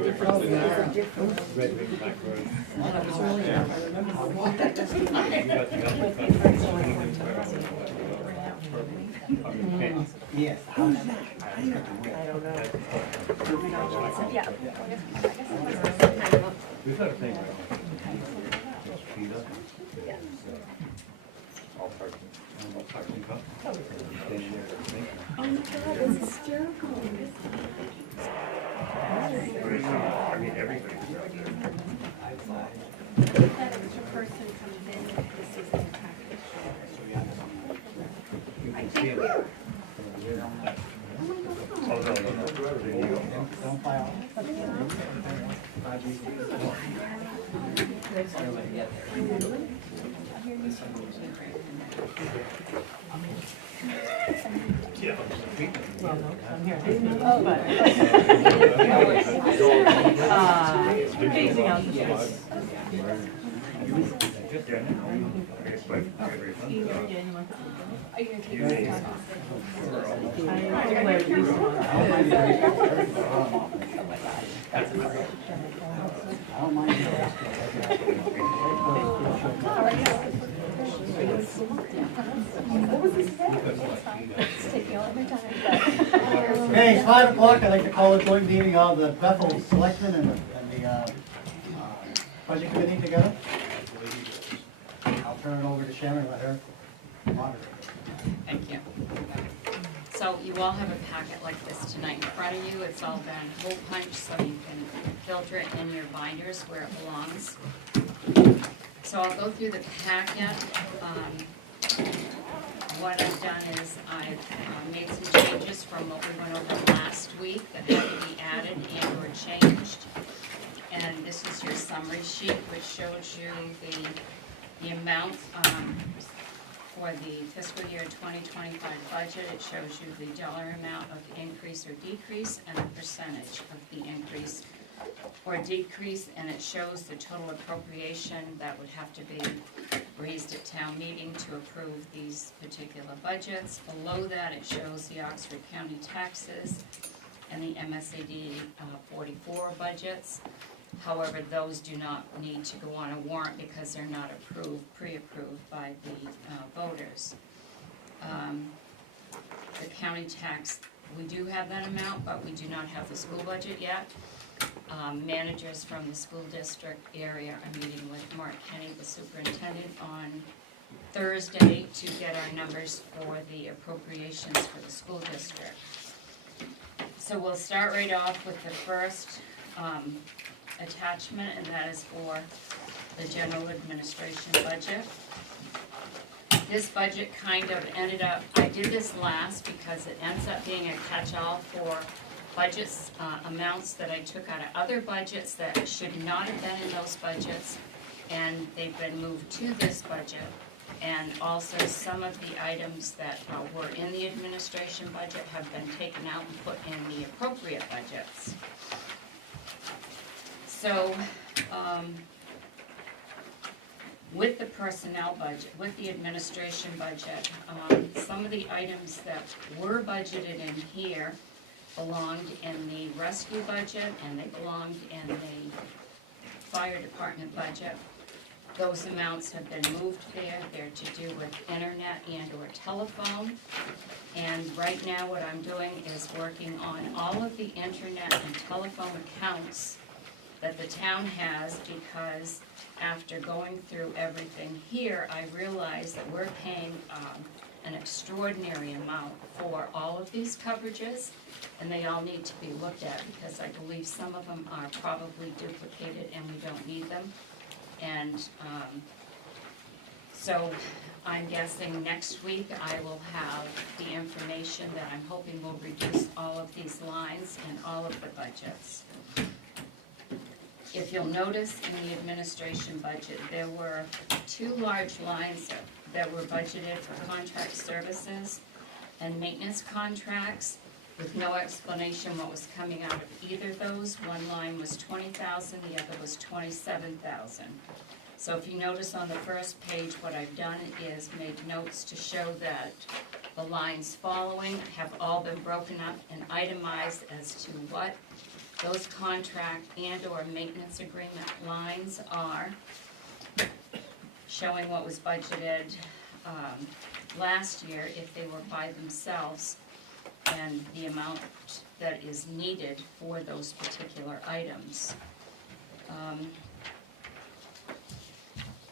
Red Wing Back Road. Yes. I don't know. Yeah. We've got a thing right now. All parking. All parking. Standing there, Oh my God, that's hysterical. I mean, everybody's out there. If that extra person comes in, this is the package. You can see it. Oh, no. Don't file. Yeah. Well, no, I'm here. Oh, but. Phasing out the space. Just there now. Okay, quick. I declared these ones. I don't mind. Hey, it's 5 o'clock. I'd like to call a joint meeting of the Bethel Selectmen and the Budget Committee together. I'll turn it over to Sharon and let her monitor. Thank you. So you all have a packet like this tonight in front of you. It's all been hole punched so you can filter it in your binders where it belongs. So I'll go through the packet. What I've done is I've made some changes from what we went over last week that had to be added and or changed. And this is your summary sheet, which shows you the amount for the fiscal year 2025 budget. It shows you the dollar amount of increase or decrease and the percentage of the increase or decrease, and it shows the total appropriation that would have to be raised at town meeting to approve these particular budgets. Below that, it shows the Oxford County taxes and the MSAD 44 budgets. However, those do not need to go on a warrant because they're not approved, pre-approved by the voters. The county tax, we do have that amount, but we do not have the school budget yet. Managers from the school district area are meeting with Mark Kenny, the superintendent, on Thursday to get our numbers for the appropriations for the school district. So we'll start right off with the first attachment, and that is for the general administration budget. This budget kind of ended up, I did this last because it ends up being a catch-all for budgets, amounts that I took out of other budgets that should not have been in those budgets, and they've been moved to this budget. And also some of the items that were in the administration budget have been taken out and put in the appropriate budgets. So, with the personnel budget, with the administration budget, some of the items that were budgeted in here belonged in the rescue budget and they belonged in the fire department budget. Those amounts have been moved there. They're to do with internet and or telephone. And right now what I'm doing is working on all of the internet and telephone accounts that the town has, because after going through everything here, I realized that we're paying an extraordinary amount for all of these coverages, and they all need to be looked at because I believe some of them are probably duplicated and we don't need them. And so I'm guessing next week I will have the information that I'm hoping will reduce all of these lines and all of the budgets. If you'll notice in the administration budget, there were two large lines that were budgeted for contract services and maintenance contracts with no explanation what was coming out of either of those. One line was $20,000, the other was $27,000. So if you notice on the first page, what I've done is made notes to show that the lines following have all been broken up and itemized as to what those contract and/or maintenance agreement lines are showing what was budgeted last year if they were by themselves, and the amount that is needed for those particular items.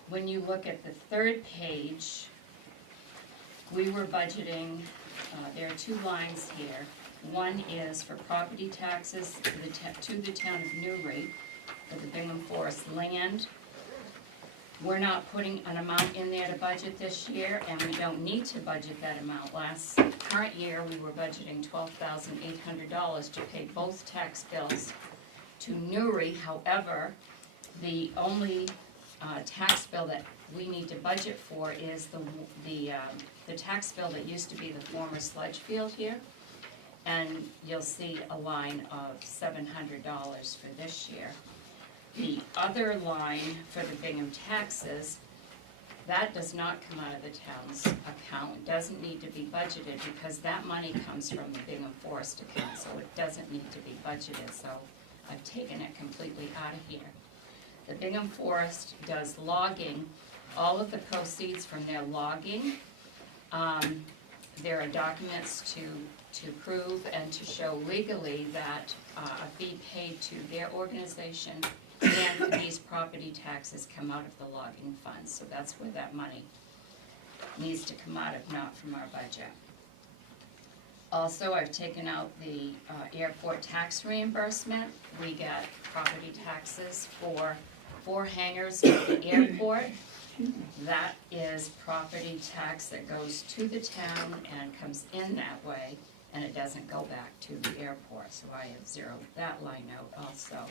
When you look at the third page, we were budgeting, there are two lines here. One is for property taxes to the town of Newry for the Bingham Forest land. We're not putting an amount in there to budget this year, and we don't need to budget that amount. Current year, we were budgeting $12,800 to pay both tax bills to Newry. However, the only tax bill that we need to budget for is the tax bill that used to be the former sledge field here. And you'll see a line of $700 for this year. The other line for the Bingham taxes, that does not come out of the town's account. It doesn't need to be budgeted because that money comes from the Bingham Forest account, so it doesn't need to be budgeted. So I've taken it completely out of here. The Bingham Forest does logging. All of the proceeds from their logging, there are documents to prove and to show legally that a fee paid to their organization and these property taxes come out of the logging funds. So that's where that money needs to come out of, not from our budget. Also, I've taken out the airport tax reimbursement. We get property taxes for 4 hangars at the airport. That is property tax that goes to the town and comes in that way, and it doesn't go back to the airport, so I have zeroed that line out also.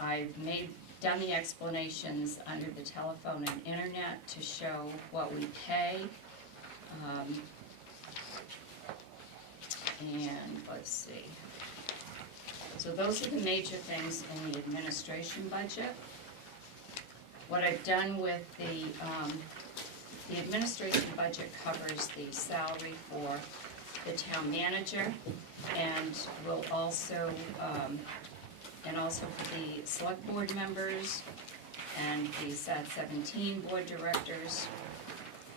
I've done the explanations under the telephone and internet to show what we pay. And let's see. So those are the major things in the administration budget. What I've done with the administration budget covers the salary for the town manager, and will also, and also for the select board members, and the SAT 17 board directors,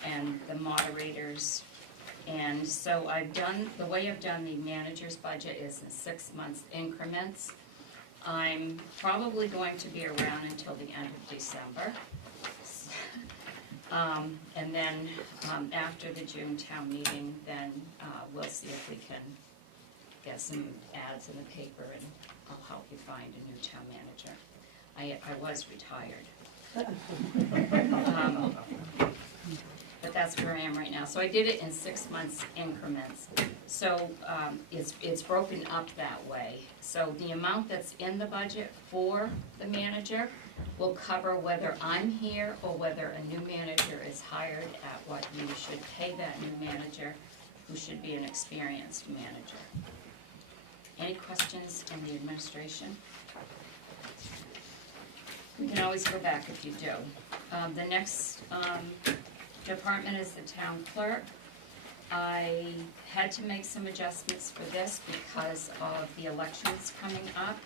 and the moderators. And so the way I've done the manager's budget is in 6 month increments. I'm probably going to be around until the end of December. And then after the June town meeting, then we'll see if we can get some ads in the paper, and I'll help you find a new town manager. I was retired. But that's where I am right now. So I did it in 6 months increments. So it's broken up that way. So the amount that's in the budget for the manager will cover whether I'm here or whether a new manager is hired at what you should pay that new manager, who should be an experienced manager. Any questions in the administration? We can always go back if you do. The next department is the town clerk. I had to make some adjustments for this because of the elections coming up.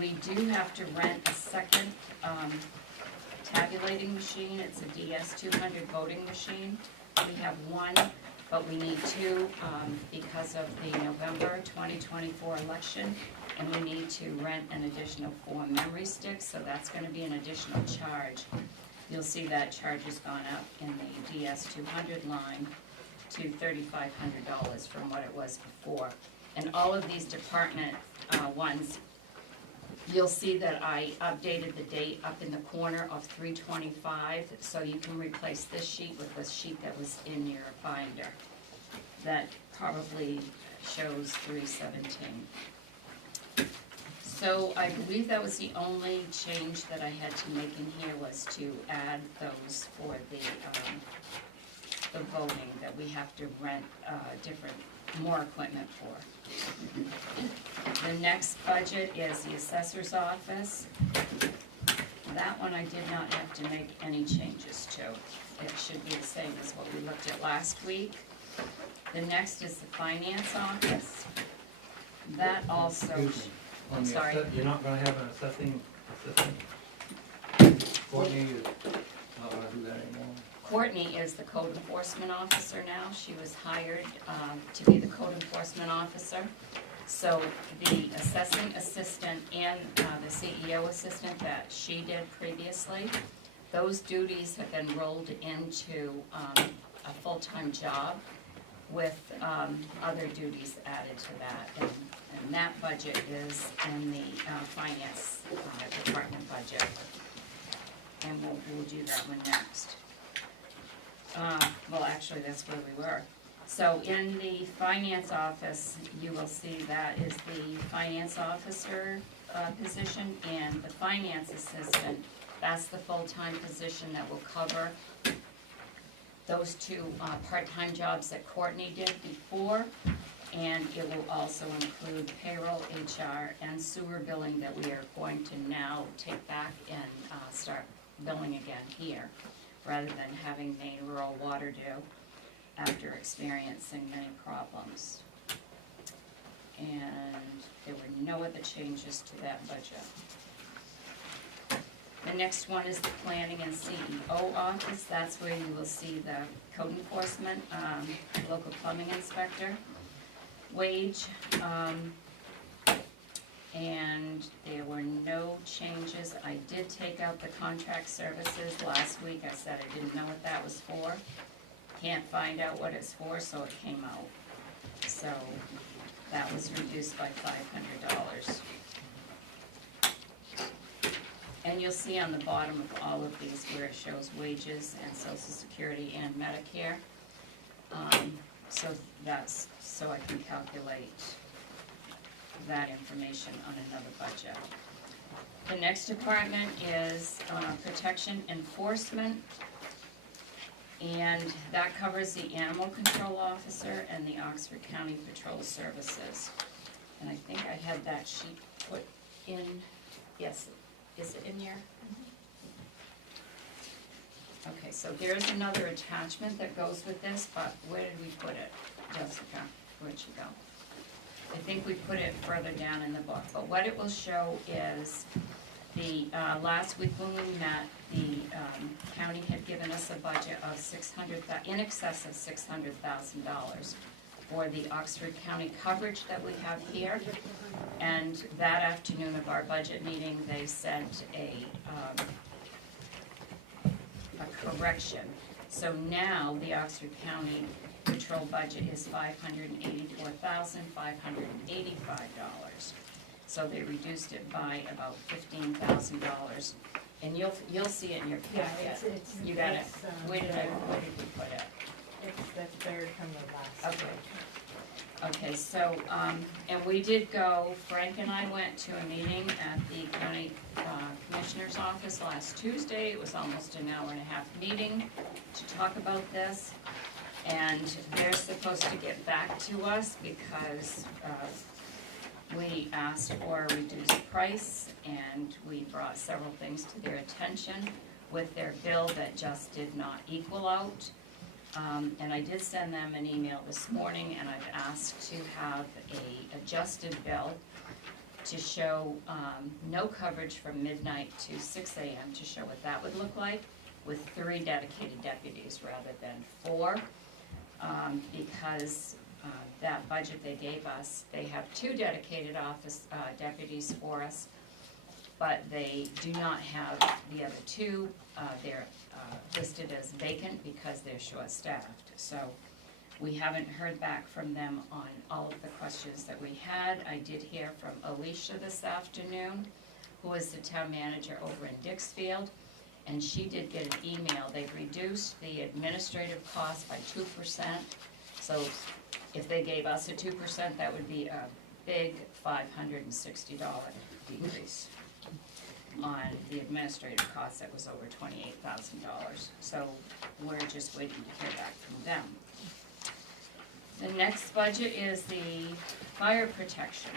We do have to rent a second tabulating machine. It's a DS200 voting machine. We have one, but we need two because of the November 2024 election, and we need to rent an additional 4 memory sticks, so that's going to be an additional charge. You'll see that charge has gone up in the DS200 line to $3,500 from what it was before. And all of these department ones, you'll see that I updated the date up in the corner of 3/25, so you can replace this sheet with the sheet that was in your binder. That probably shows 3/17. So I believe that was the only change that I had to make in here, was to add those for the voting, that we have to rent more equipment for. The next budget is the assessor's office. That one I did not have to make any changes to. It should be the same as what we looked at last week. The next is the finance office. that also, Excuse me. I'm On the sorry. You're not gonna have an assessing assistant? Courtney is not gonna do that anymore? Courtney is the code enforcement officer now. She was hired to be the code enforcement officer. So the assessing assistant and the CEO assistant that she did previously, those duties have been rolled into a full-time job with other duties added to that. And that budget is in the finance department budget. And we'll do that one next. Well, actually, that's where we were. So in the finance office, you will see that is the finance officer position, and the finance assistant, that's the full-time position that will cover those two part-time jobs that Courtney did before, and it will also include payroll, HR, and sewer billing that we are going to now take back and start billing again here, rather than having Maine Rural Water do after experiencing many problems. And there were no other changes to that budget. The next one is the planning and CEO office. That's where you will see the code enforcement, local plumbing inspector wage. And there were no changes. I did take out the contract services last week. I said I didn't know what that was for. Can't find out what it's for, so it came out. So that was reduced by $500. And you'll see on the bottom of all of these where it shows wages and Social Security and Medicare. So that's so I can calculate that information on another budget. The next department is protection enforcement, and that covers the animal control officer and the Oxford County Patrol Services. And I think I had that sheet put in, yes, is it in here? Okay, so there's another attachment that goes with this, but where did we put it, Jessica? Where'd you go? I think we put it further down in the book, but what it will show is the, last week when we met, the county had given us a budget of in excess of $600,000 for the Oxford County coverage that we have here. And that afternoon of our budget meeting, they sent a correction. So now the Oxford County Patrol budget is $584,585. So they reduced it by about $15,000. And you'll see it in your packet. You got it? Where did we put it? It's the third from the last. Okay. Okay, so, and we did go, Frank and I went to a meeting at the county commissioner's office last Tuesday. It was almost an hour and a half meeting to talk about this. And they're supposed to get back to us because we asked for a reduced price, and we brought several things to their attention with their bill that just did not equal out. And I did send them an email this morning, and I've asked to have a adjusted bill to show no coverage from midnight to 6 a.m. to show what that would look like with 3 dedicated deputies rather than 4. Because that budget they gave us, they have 2 dedicated office deputies for us, but they do not have the other 2. They're listed as vacant because they're short-staffed. So we haven't heard back from them on all of the questions that we had. I did hear from Alicia this afternoon, who is the town manager over in Dixfield, and she did get an email. They've reduced the administrative cost by 2%. So if they gave us a 2%, that would be a big $560 decrease on the administrative cost that was over $28,000. So we're just waiting to hear back from them. The next budget is the fire protection.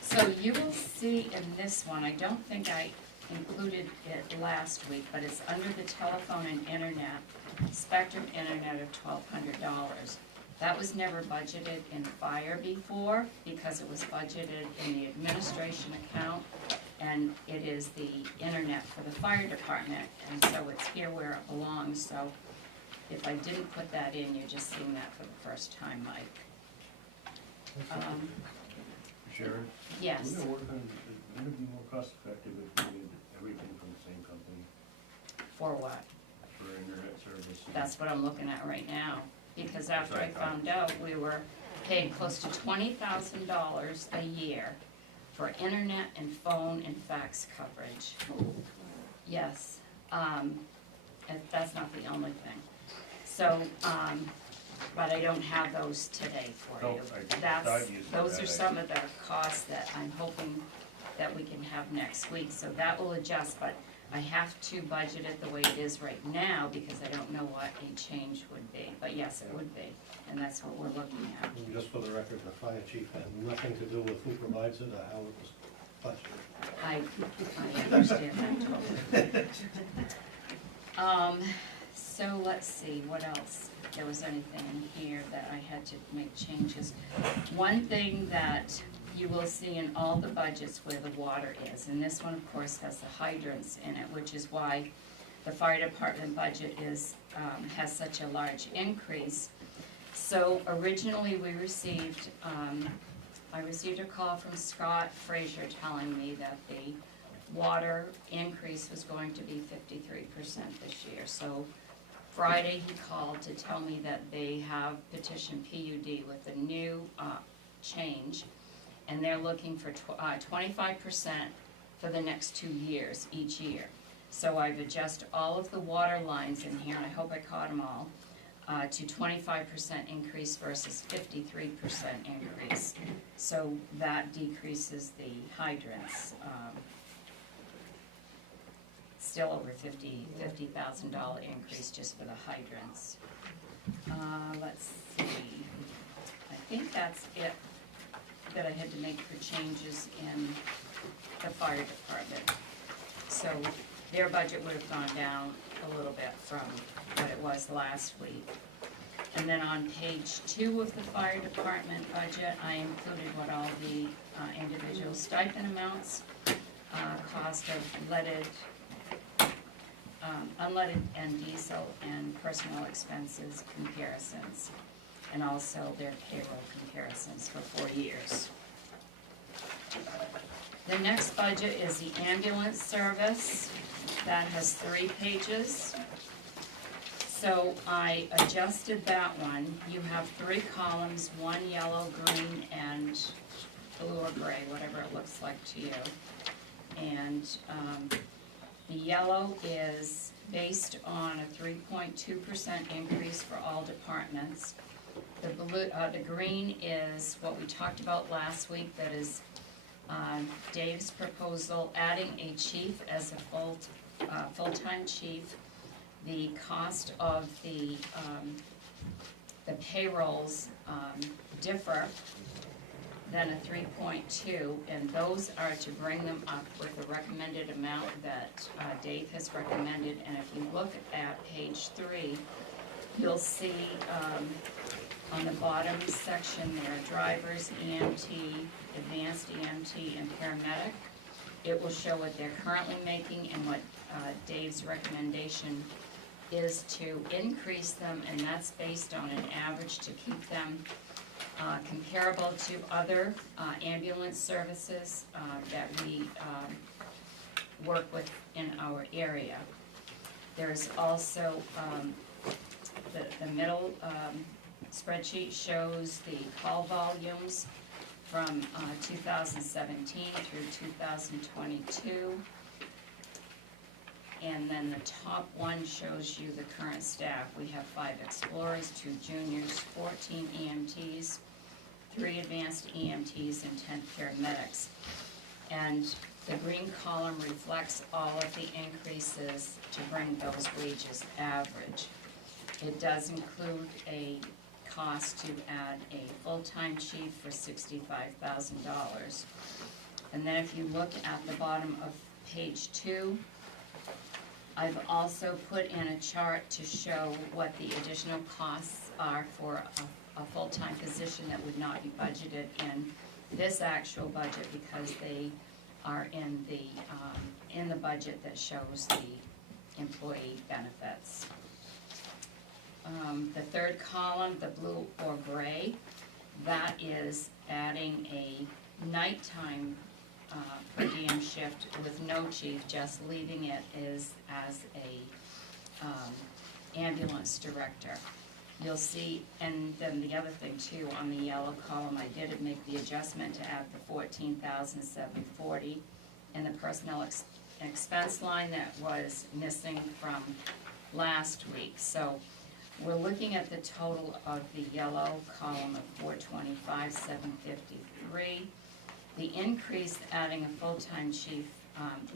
So you will see in this one, I don't think I included it last week, but it's under the telephone and internet, Spectrum Internet of $1,200. That was never budgeted in fire before, because it was budgeted in the administration account, and it is the internet for the fire department, and so it's here where it belongs, so if I didn't put that in, you're just seeing that for the first time, Mike. Sharon? Yes, Wouldn't it be more cost effective if we did everything from the same company for what? for internet service? That's what I'm looking at right now, because after I found out, we were paid close to $20,000 a year for internet and phone and fax coverage. Yes, and that's not the only thing. So, but I don't have those today for No, you. I That's, thought you said those that. are some of the costs that I'm hoping that we can have next week, so that will adjust, but I have to budget it the way it is right now, because I don't know what a change would be, but yes, it would be, and that's what we're looking at. And just for the record, the fire chief had nothing to do with who provides it or how it was budgeted. I understand that totally. So let's see, what else? If there was anything in here that I had to make changes. One thing that you will see in all the budgets where the water is, and this one, of course, has the hydrants in it, which is why the fire department budget is, has such a large increase. So originally, we received, I received a call from Scott Frazier telling me that the water increase was going to be 53% this year. So Friday, he called to tell me that they have petitioned PUD with a new change, and they're looking for 25% for the next 2 years, each year. So I've adjusted all of the water lines in here, and I hope I caught them all, to 25% increase versus 53% increase. So that decreases the hydrants. Still over $50,000 increase just for the hydrants. Let's see, I think that's it that I had to make for changes in the fire department. So their budget would have gone down a little bit from what it was last week. And then on page 2 of the fire department budget, I included what all the individual stipend amounts, cost of leaded, unleaded and diesel, and personal expenses comparisons, and also their payroll comparisons for 4 years. The next budget is the ambulance service. That has 3 pages. So I adjusted that one. You have 3 columns, 1 yellow, green, and blue or gray, whatever it looks like to you. And the yellow is based on a 3.2% increase for all departments. The blue, the green is what we talked about last week, that is Dave's proposal, adding a chief as a full-time chief. The cost of the payrolls differ than a 3.2, and those are to bring them up with the recommended amount that Dave has recommended. And if you look at page 3, you'll see on the bottom section there are drivers, EMT, advanced EMT, and paramedic. It will show what they're currently making and what Dave's recommendation is to increase them, and that's based on an average to keep them comparable to other ambulance services that we work with in our area. There's also the middle spreadsheet shows the call volumes from 2017 through 2022. And then the top one shows you the current staff. We have 5 explorers, 2 juniors, 14 EMTs, 3 advanced EMTs, and 10 paramedics. And the green column reflects all of the increases to bring those wages average. It does include a cost to add a full-time chief for $65,000. And then if you look at the bottom of page 2, I've also put in a chart to show what the additional costs are for a a full-time position that would not be budgeted in this actual budget because they are in the budget that shows the employee benefits. The third column, the blue or gray, that is adding a nighttime per diem shift with no chief, just leaving it as a ambulance director. You'll see, and then the other thing too, on the yellow column, I did make the adjustment to add the $14,740 in the personnel expense line that was missing from last week. So we're looking at the total of the yellow column of $425,753. The increase, adding a full-time chief,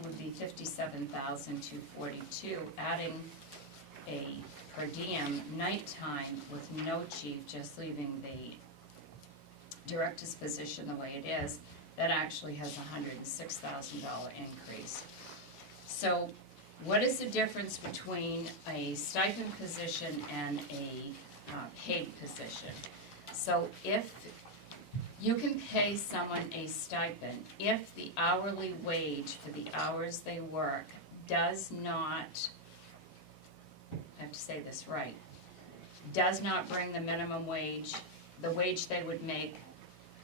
would be $57,242. Adding a per diem nighttime with no chief, just leaving the director's position the way it is, that actually has a $106,000 increase. So what is the difference between a stipend position and a paid position? So if you can pay someone a stipend if the hourly wage for the hours they work does not, I have to say this right, does not bring the minimum wage, the wage they would make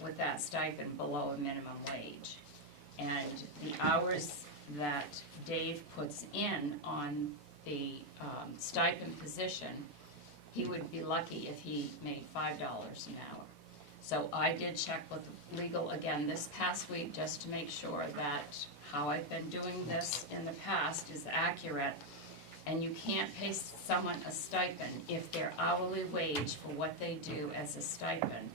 with that stipend below a minimum wage. And the hours that Dave puts in on the stipend position, he would be lucky if he made $5 an hour. So I did check with legal again this past week just to make sure that how I've been doing this in the past is accurate. And you can't pay someone a stipend if their hourly wage for what they do as a stipend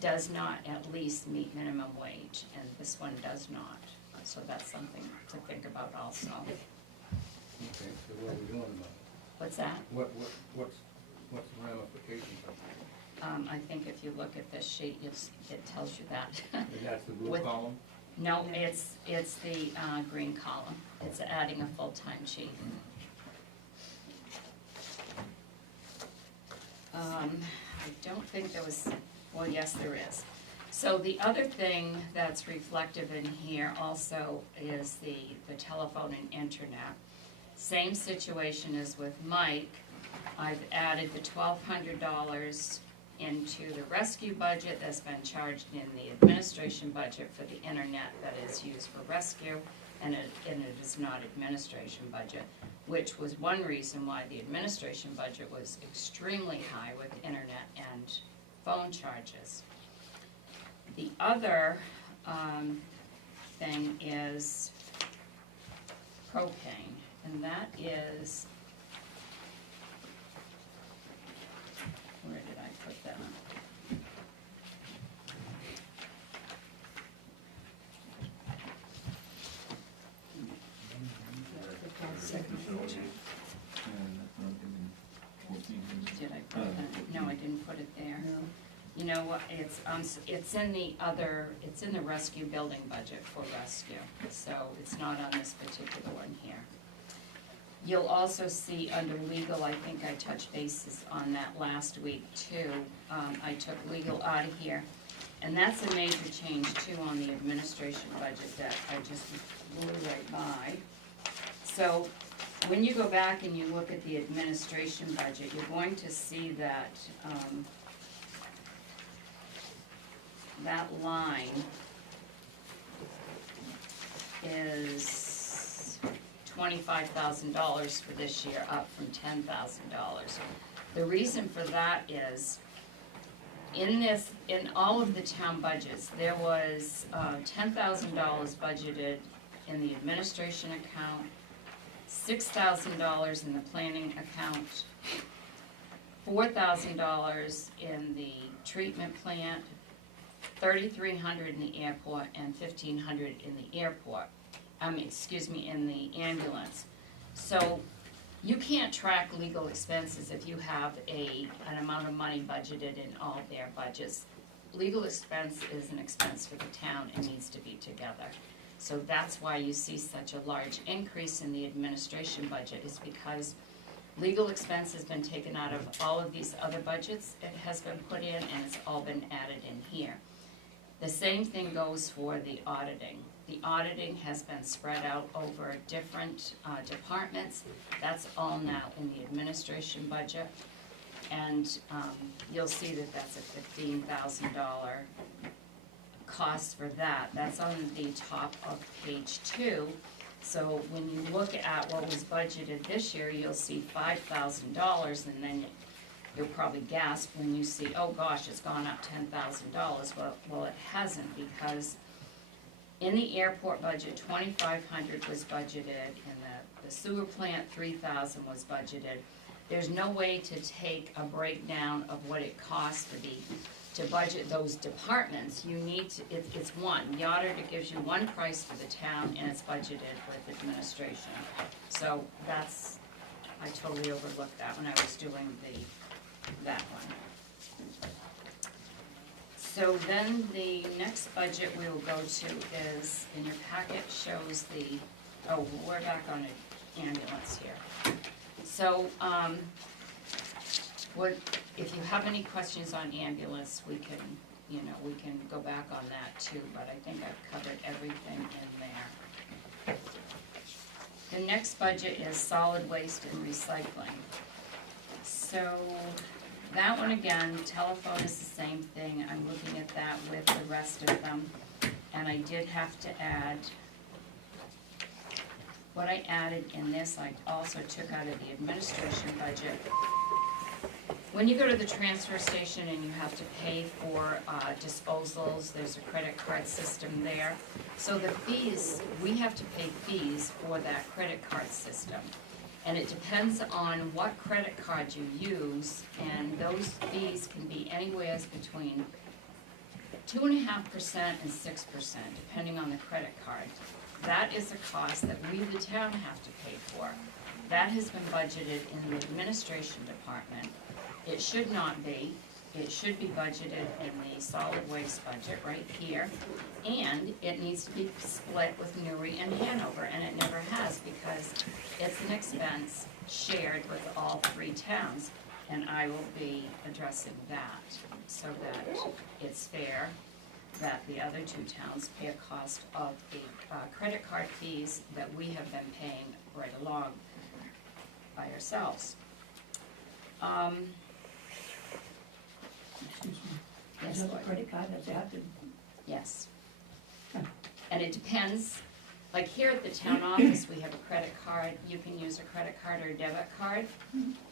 does not at least meet minimum wage, and this one does not. So that's something to think about also. Okay, so what are we doing about it? What's that? What's the ramifications of it? I think if you look at this sheet, it tells you that. And that's the blue With- column? No, it's the green column. It's adding a full-time chief. I don't think there was, well, yes, there is. So the other thing that's reflective in here also is the telephone and internet. Same situation as with Mike. I've added the $1,200 into the rescue budget that's been charged in the administration budget for the internet that is used for rescue, and it is not administration budget, which was one reason why the administration budget was extremely high with internet and phone charges. The other thing is propane, and that is, where did I put that? Did I put that? No, I didn't put it there. You know what, it's in the rescue building budget for rescue, so it's not on this particular one here. You'll also see under legal, I think I touched bases on that last week too. I took legal out of here, and that's a major change too on the administration budget that I just blew right by. So when you go back and you look at the administration budget, you're going to see that that line is $25,000 for this year, up from $10,000. The reason for that is, in all of the town budgets, there was $10,000 budgeted in the administration account, $6,000 in the planning account, $4,000 in the treatment plant, $3,300 in the airport, and $1,500 in the airport. In the ambulance. So you can't track legal expenses if you have an amount of money budgeted in all their budgets. Legal expense is an expense for the town and needs to be together. So that's why you see such a large increase in the administration budget, is because Legal expense has been taken out of all of these other budgets, it has been put in, and it's all been added in here. The same thing goes for the auditing. The auditing has been spread out over different departments. That's all now in the administration budget. And you'll see that that's a $15,000 cost for that. That's on the top of page 2. So when you look at what was budgeted this year, you'll see $5,000, and then you'll probably gasp when you see, oh gosh, it's gone up $10,000. Well, it hasn't, because in the airport budget, $2,500 was budgeted. In the sewer plant, $3,000 was budgeted. There's no way to take a breakdown of what it costs to budget those departments. You need to, it's one. The auditor gives you one price for the town, and it's budgeted with administration. So that's, I totally overlooked that when I was doing that one. So then the next budget we will go to is, in your packet shows the, oh, we're back on an ambulance here. So, if you have any questions on ambulance, we can, we can go back on that too, but I think I've covered everything in there. The next budget is solid waste and recycling. So, that one again, telephone is the same thing. I'm looking at that with the rest of them, and I did have to add, what I added in this, I also took out of the administration budget. When you go to the transfer station and you have to pay for disposals, there's a credit card system there. So the fees, we have to pay fees for that credit card system. And it depends on what credit card you use, and those fees can be anywhere between 2.5% and 6%, depending on the credit card. That is a cost that we, the town, have to pay for. That has been budgeted in the administration department. It should not be. It should be budgeted in the solid waste budget right here. And it needs to be split with Newry and Hanover, and it never has, because it's an expense shared with all 3 towns. And I will be addressing that so that it's fair that the other 2 towns pay a cost of the credit card fees that we have been paying right along by ourselves. Excuse me. Yes, Is that the Lloyd? credit card that's active? Yes. And it depends, like here at the town office, we have a credit card. You can use a credit card or a debit card.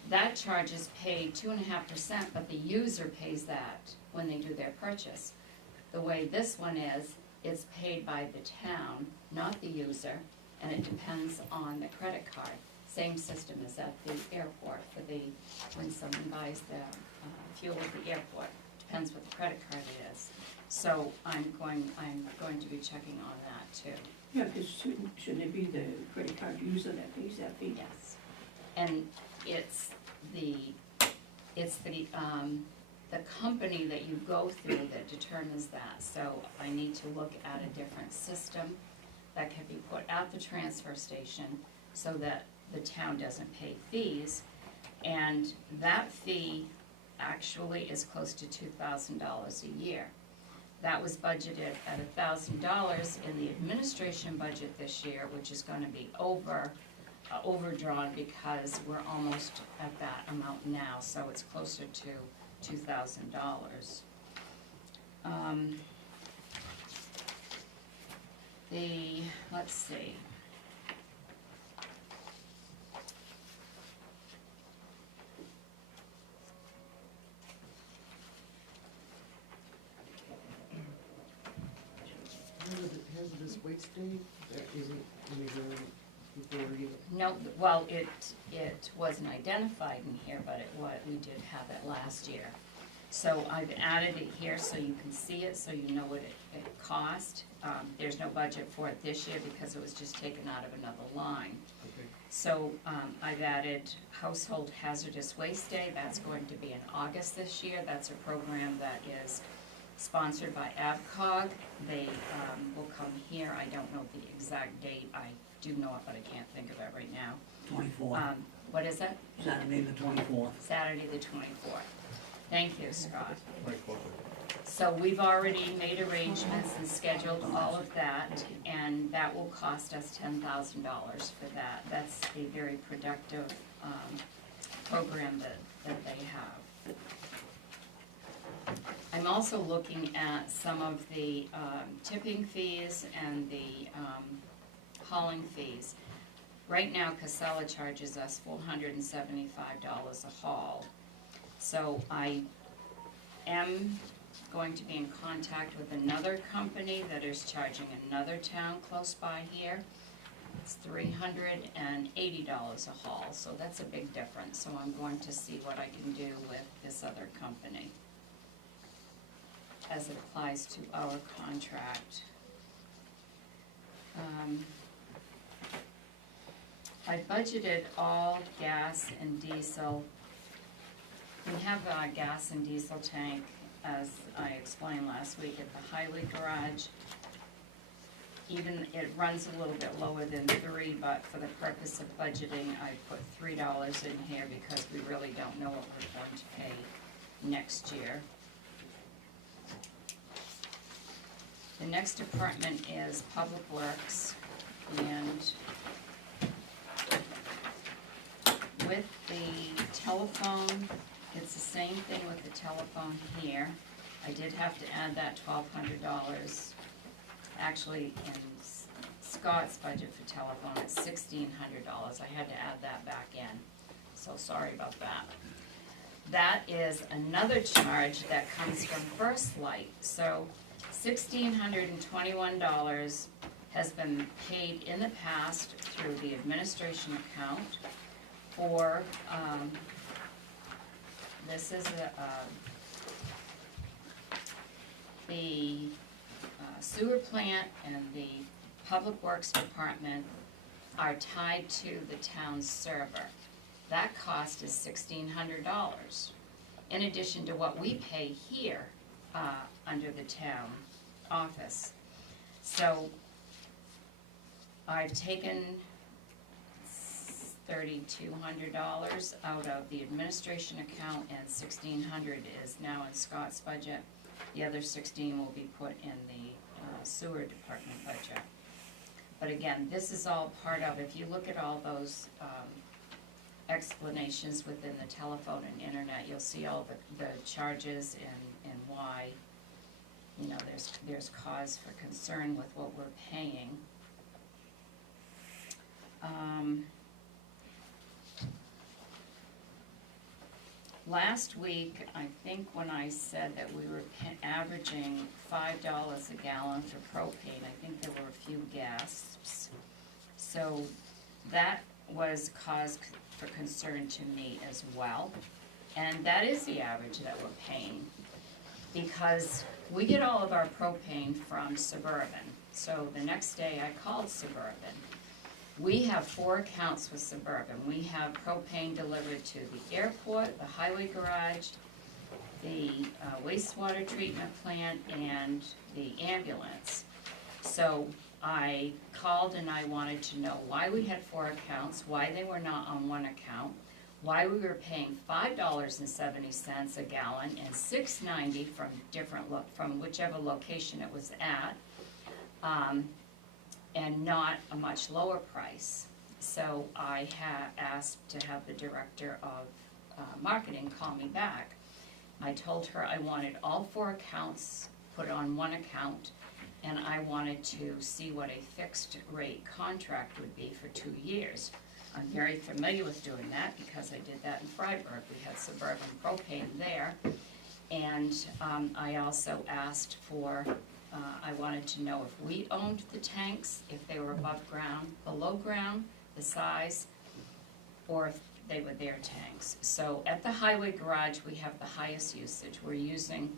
That charge is paid 2.5%, but the user pays that when they do their purchase. The way this one is, it's paid by the town, not the user, and it depends on the credit card. Same system as at the airport for when someone buys the fuel at the airport. Depends what the credit card it is. So I'm going to be checking on that too. Yeah, because shouldn't it be the credit card user that pays that fee? Yes. And it's the company that you go through that determines that. So I need to look at a different system that can be put at the transfer station so that the town doesn't pay fees. And that fee actually is close to $2,000 a year. That was budgeted at $1,000 in the administration budget this year, which is going to be overdrawn because we're almost at that amount now, so it's closer to $2,000. Let's see. Hazardous waste day, that isn't in the before you. No, well, it wasn't identified in here, but we did have it last year. So I've added it here so you can see it, so you know what it cost. There's no budget for it this year because it was just taken out of another line. Okay. So I've added Household Hazardous Waste Day. That's going to be in August this year. That's a program that is sponsored by AvCog. They will come here. I don't know the exact date. I do know it, but I can't think of it right now. 24th, What is it? Saturday the 24th. Saturday the 24th. Thank you, Scott. Right, close So we've already made arrangements and scheduled all of that, and that will cost us $10,000 for that. That's a very productive program that they have. I'm also looking at some of the tipping fees and the hauling fees. Right now, Casella charges us $475 a haul. So I am going to be in contact with another company that is charging another town close by here. It's $380 a haul, so that's a big difference. So I'm going to see what I can do with this other company as it applies to our contract. I budgeted all gas and diesel. We have a gas and diesel tank, as I explained last week, at the highway garage. Even, it runs a little bit lower than 3, but for the purpose of budgeting, I put $3 in here because we really don't know what we're going to pay next year. The next department is Public Works, and with the telephone, it's the same thing with the telephone here. I did have to add that $1,200. Actually, in Scott's budget for telephone, it's $1,600. I had to add that back in, so sorry about that. That is another charge that comes from First Light. So $1,621 has been paid in the past through the administration account for, this is the sewer plant and the Public Works Department are tied to the town's server. That cost is $1,600, in addition to what we pay here under the town office. So I've taken $3,200 out of the administration account, and $1,600 is now in Scott's budget. The other $16 will be put in the sewer department budget. But again, this is all part of, if you look at all those explanations within the telephone and internet, you'll see all the charges and why, you know, there's cause for concern with what we're paying. Last week, I think when I said that we were averaging $5 a gallon for propane, I think there were a few gasps. So that was cause for concern to me as well. And that is the average that we're paying, because we get all of our propane from Suburban. So the next day I called Suburban. We have 4 accounts with Suburban. We have propane delivered to the airport, the highway garage, the wastewater treatment plant, and the ambulance. So I called and I wanted to know why we had 4 accounts, why they were not on one account, why we were paying $5.70 a gallon and $6.90 from whichever location it was at. And not a much lower price. So I asked to have the director of marketing call me back. I told her I wanted all 4 accounts put on one account, and I wanted to see what a fixed rate contract would be for 2 years. I'm very familiar with doing that because I did that in Freiburg. We had Suburban propane there. And I also asked for I wanted to know if we owned the tanks, if they were above ground, below ground, the size, or if they were their tanks. So at the highway garage, we have the highest usage. We're using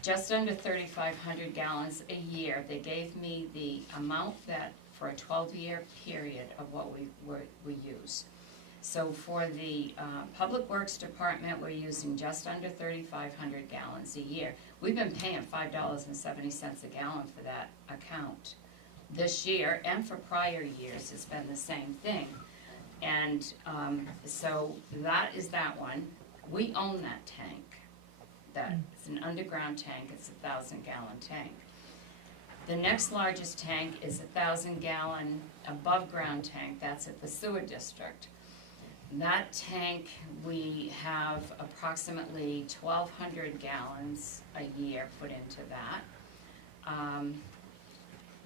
just under 3,500 gallons a year. They gave me the amount that for a 12-year period of what we use. So for the Public Works Department, we're using just under 3,500 gallons a year. We've been paying $5.70 a gallon for that account this year, and for prior years it's been the same thing. And, so that is that one. We own that tank. It's an underground tank, it's a 1,000-gallon tank. The next largest tank is a 1,000-gallon above-ground tank, that's at the sewer district. That tank, we have approximately 1,200 gallons a year put into that.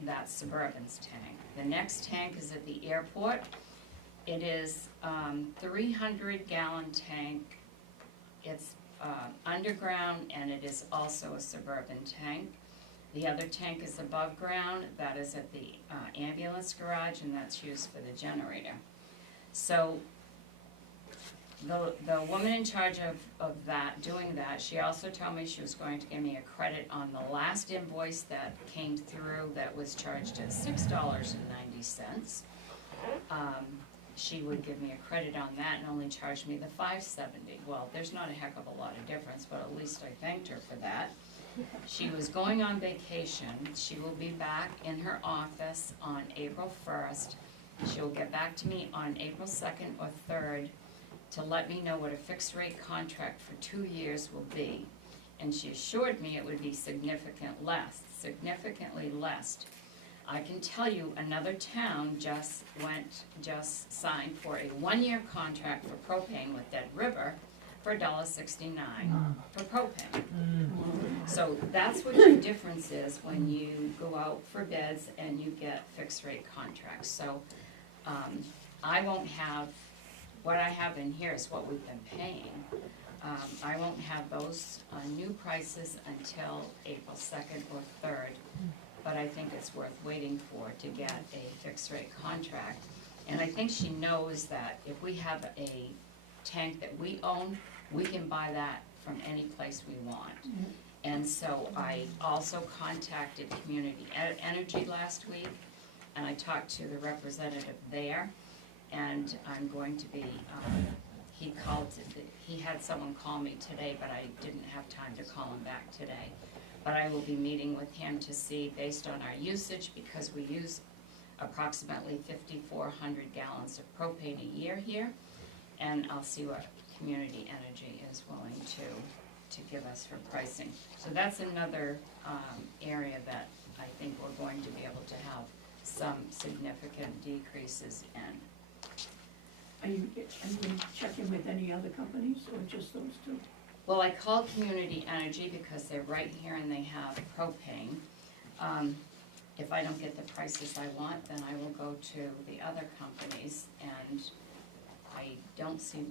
That's Suburban's tank. The next tank is at the airport. It is 300-gallon tank. It's underground, and it is also a Suburban tank. The other tank is above ground, that is at the ambulance garage, and that's used for the generator. So the woman in charge of that, doing that, she also told me she was going to give me a credit on the last invoice that came through that was charged at $6.90. She would give me a credit on that and only charge me the $5.70. Well, there's not a heck of a lot of difference, but at least I thanked her for that. She was going on vacation. She will be back in her office on April 1st. She will get back to me on April 2nd or 3rd to let me know what a fixed rate contract for 2 years will be. And she assured me it would be significantly less. I can tell you another town just signed for a 1-year contract for propane with Dead River for $1.69 for propane. So that's what your difference is when you go out for bids and you get fixed rate contracts. So I won't have, what I have in here is what we've been paying. I won't have those new prices until April 2nd or 3rd. But I think it's worth waiting for to get a fixed rate contract. And I think she knows that if we have a tank that we own, we can buy that from any place we want. And so I also contacted Community Energy last week, and I talked to the representative there, and I'm going to be, he had someone call me today, but I didn't have time to call him back today. But I will be meeting with him to see, based on our usage, because we use approximately 5,400 gallons of propane a year here, and I'll see what Community Energy is willing to give us for pricing. So that's another area that I think we're going to be able to have some significant decreases in. Are you checking with any other companies or just those two? Well, I called Community Energy because they're right here and they have propane. If I don't get the prices I want, then I will go to the other companies, and I don't see,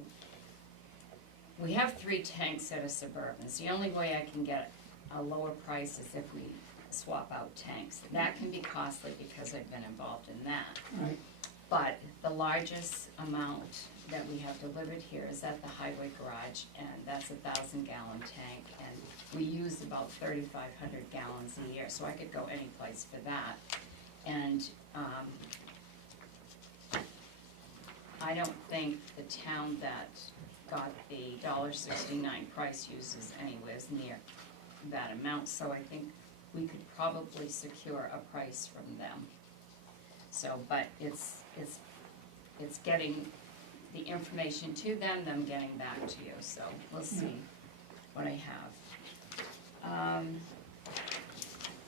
we have 3 tanks at a Suburbans. The only way I can get a lower price is if we swap out tanks. That can be costly because I've been involved in that. Right. But the largest amount that we have delivered here is at the highway garage, and that's a 1,000-gallon tank, and we use about 3,500 gallons a year, so I could go any place for that. And I don't think the town that got the $1.69 price uses anywhere near that amount, so I think we could probably secure a price from them. So, but it's getting the information to them getting back to you, so we'll see what I have.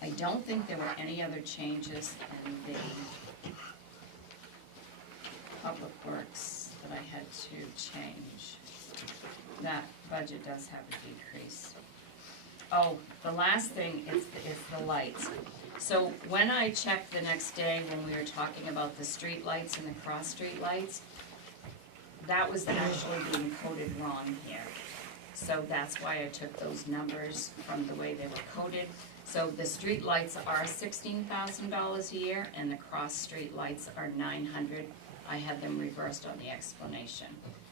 I don't think there were any other changes in the Public Works that I had to change. That budget does have a decrease. Oh, the last thing is the lights. So when I checked the next day, when we were talking about the street lights and the cross street lights, that was actually being coded wrong here. So that's why I took those numbers from the way they were coded. So the street lights are $16,000 a year, and the cross street lights are $900. I had them reversed on the explanation.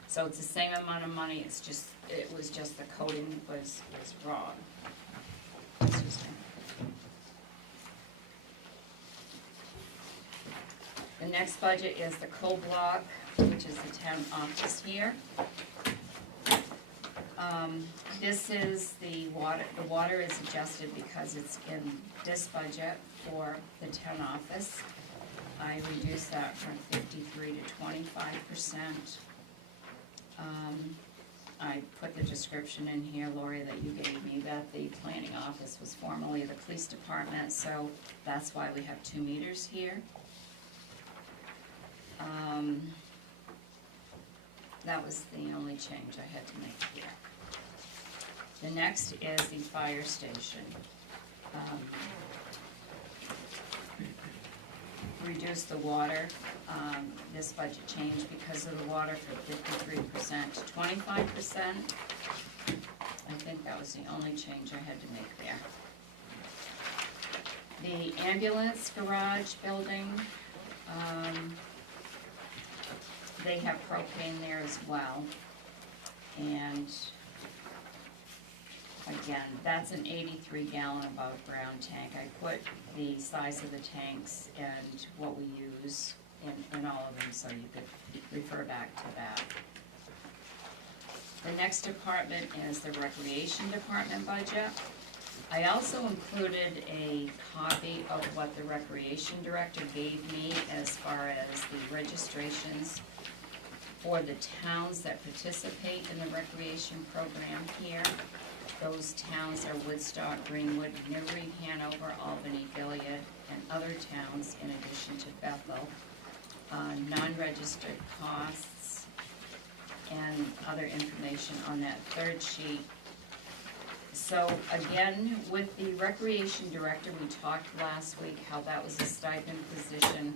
So it's the same amount of money, it's just, it was just the coding was wrong. Excuse me. The next budget is the coal block, which is the town office here. This is the water. The water is adjusted because it's in this budget for the town office. I reduced that from 53 to 25%. I put the description in here, Lori, that you gave me, that the planning office was formerly the police department, so that's why we have 2 meters here. That was the only change I had to make here. The next is the fire station. Reduce the water, this budget changed because of the water from 53% to 25%. I think that was the only change I had to make there. The ambulance garage building, they have propane there as well. And again, that's an 83 gallon above ground tank. I put the size of the tanks and what we use in all of them, so you could refer back to that. The next department is the recreation department budget. I also included a copy of what the recreation director gave me as far as the registrations for the towns that participate in the recreation program here. Those towns are Woodstock, Greenwood, Newry, Hanover, Albany, Gilead, and other towns in addition to Bethel. Non-registered costs and other information on that third sheet. So again, with the recreation director, we talked last week how that was a stipend position.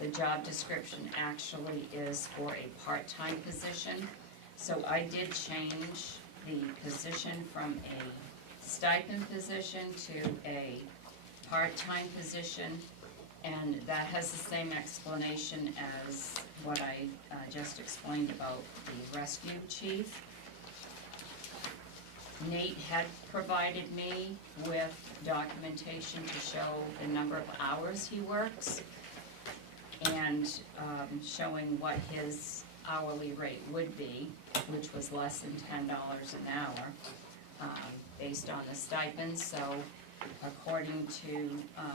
The job description actually is for a part-time position. So I did change the position from a stipend position to a part-time position, and that has the same explanation as what I just explained about the rescue chief. Nate had provided me with documentation to show the number of hours he works and showing what his hourly rate would be, which was less than $10 an hour, based on the stipends. So according to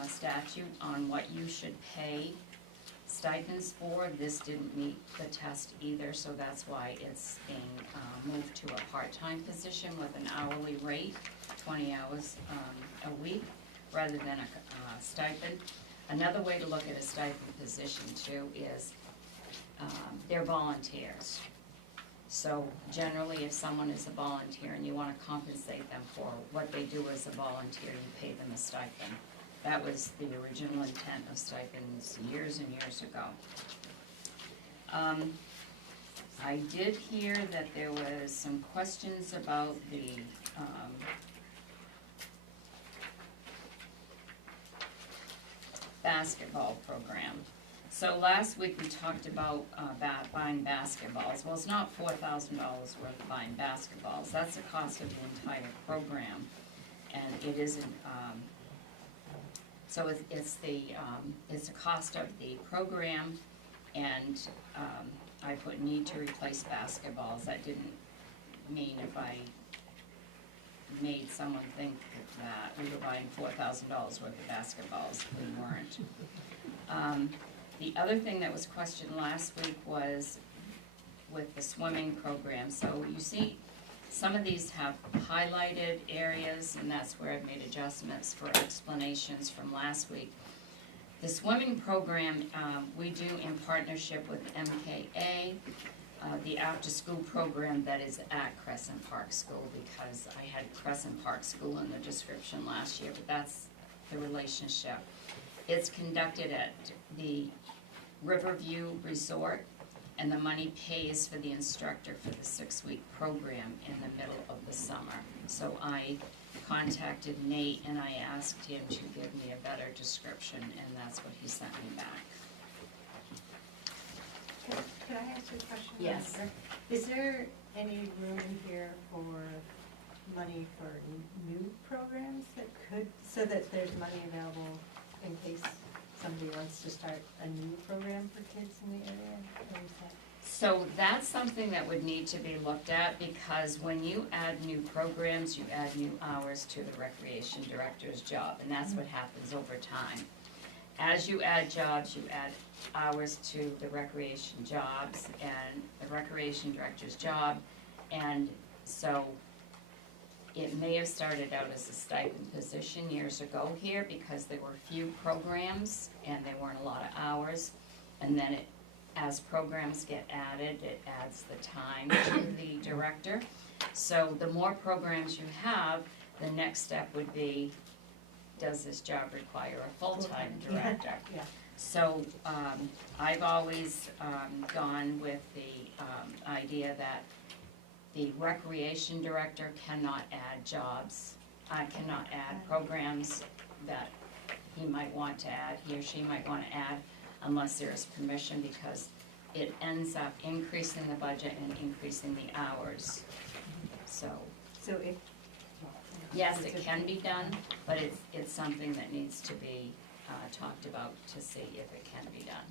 statute on what you should pay stipends for, this didn't meet the test either, so that's why it's being moved to a part-time position with an hourly rate, 20 hours a week, rather than a stipend. Another way to look at a stipend position too is they're volunteers. So generally, if someone is a volunteer and you want to compensate them for what they do as a volunteer, you pay them a stipend. That was the original intent of stipends years and years ago. I did hear that there was some questions about the basketball program. So last week we talked about buying basketballs. Well, it's not $4,000 worth of buying basketballs. That's the cost of the entire program, and it isn't. So it's the cost of the program, and I put need to replace basketballs. That didn't mean if I made someone think that we were buying $4,000 worth of basketballs. We weren't. The other thing that was questioned last week was with the swimming program. So you see, some of these have highlighted areas, and that's where I've made adjustments for explanations from last week. The swimming program, we do in partnership with MKA, the after-school program that is at Crescent Park School, because I had Crescent Park School in the description last year, but that's the relationship. It's conducted at the Riverview Resort, and the money pays for the instructor for the 6-week program in the middle of the summer. So I contacted Nate and I asked him to give me a better description, and that's what he sent me back. Can I ask you a question? Yes. Is there any room here for money for new programs that could, so that there's money available in case somebody wants to start a new program for kids in the area? Or is that? So that's something that would need to be looked at, because when you add new programs, you add new hours to the recreation director's job, and that's what happens over time. as you add jobs, you add hours to the recreation jobs and the recreation director's job. And so it may have started out as a stipend position years ago here because there were few programs and there weren't a lot of hours. And then as programs get added, it adds the time to the director. So the more programs you have, the next step would be, does this job require a full-time director? Yeah. So, I've always, gone with the, idea that the recreation director cannot add jobs, cannot add programs that he might want to add, he or she might want to add, unless there is permission, because it ends up increasing the budget and increasing the hours. So, So if. yes, it can be done, but it's something that needs to be talked about to see if it can be done.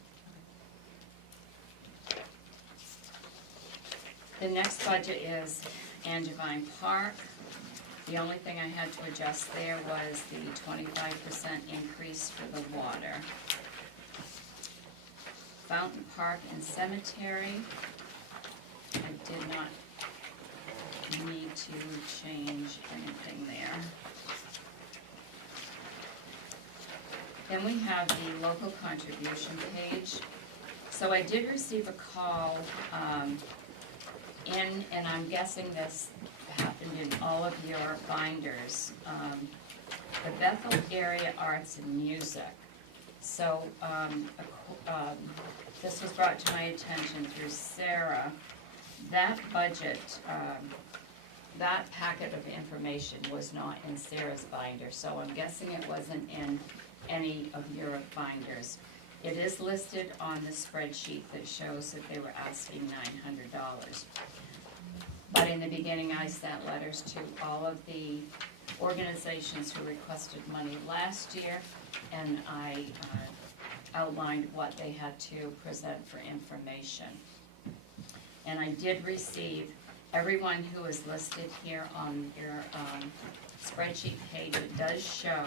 The next budget is Angevine Park. The only thing I had to adjust there was the 25% increase for the water. Fountain Park and Cemetery, I did not need to change anything there. Then we have the local contribution page. So I did receive a call and I'm guessing this happened in all of your binders. The Bethel Area Arts and Music. So this was brought to my attention through Sarah. That budget, that packet of information was not in Sarah's binder, so I'm guessing it wasn't in any of your binders. It is listed on the spreadsheet that shows that they were asking $900. But in the beginning, I sent letters to all of the organizations who requested money last year, and I outlined what they had to present for information. And I did receive everyone who is listed here on your spreadsheet page. It does show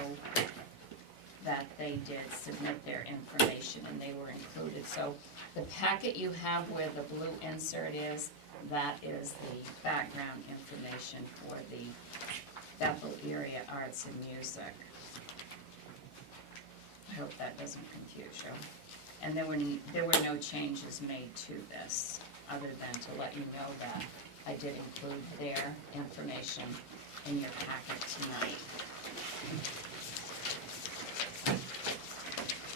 that they did submit their information and they were included. So the packet you have where the blue insert is, that is the background information for the Bethel Area Arts and Music. I hope that doesn't confuse you. And there were no changes made to this, other than to let you know that I did include their information in your packet tonight.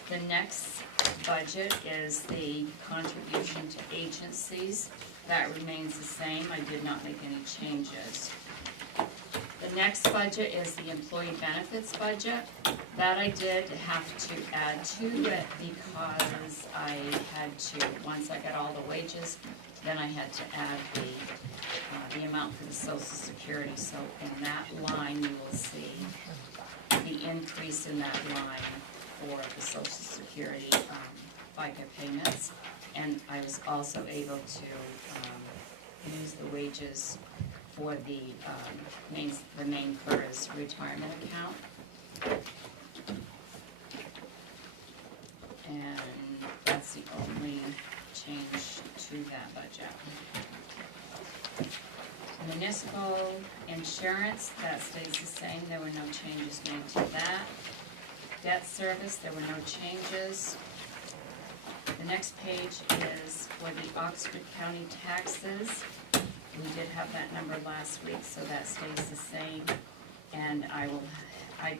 The next budget is the contribution to agencies. That remains the same. I did not make any changes. The next budget is the employee benefits budget. That I did have to add to it because I had to, once I got all the wages, then I had to add the amount for the Social Security. So in that line, you will see the increase in that line for the Social Security FICA payments. And I was also able to use the wages for the main PERS retirement account. And that's the only change to that budget. Municipal insurance, that stays the same. There were no changes made to that. Debt service, there were no changes. The next page is for the Oxford County taxes. We did have that number last week, so that stays the same. And I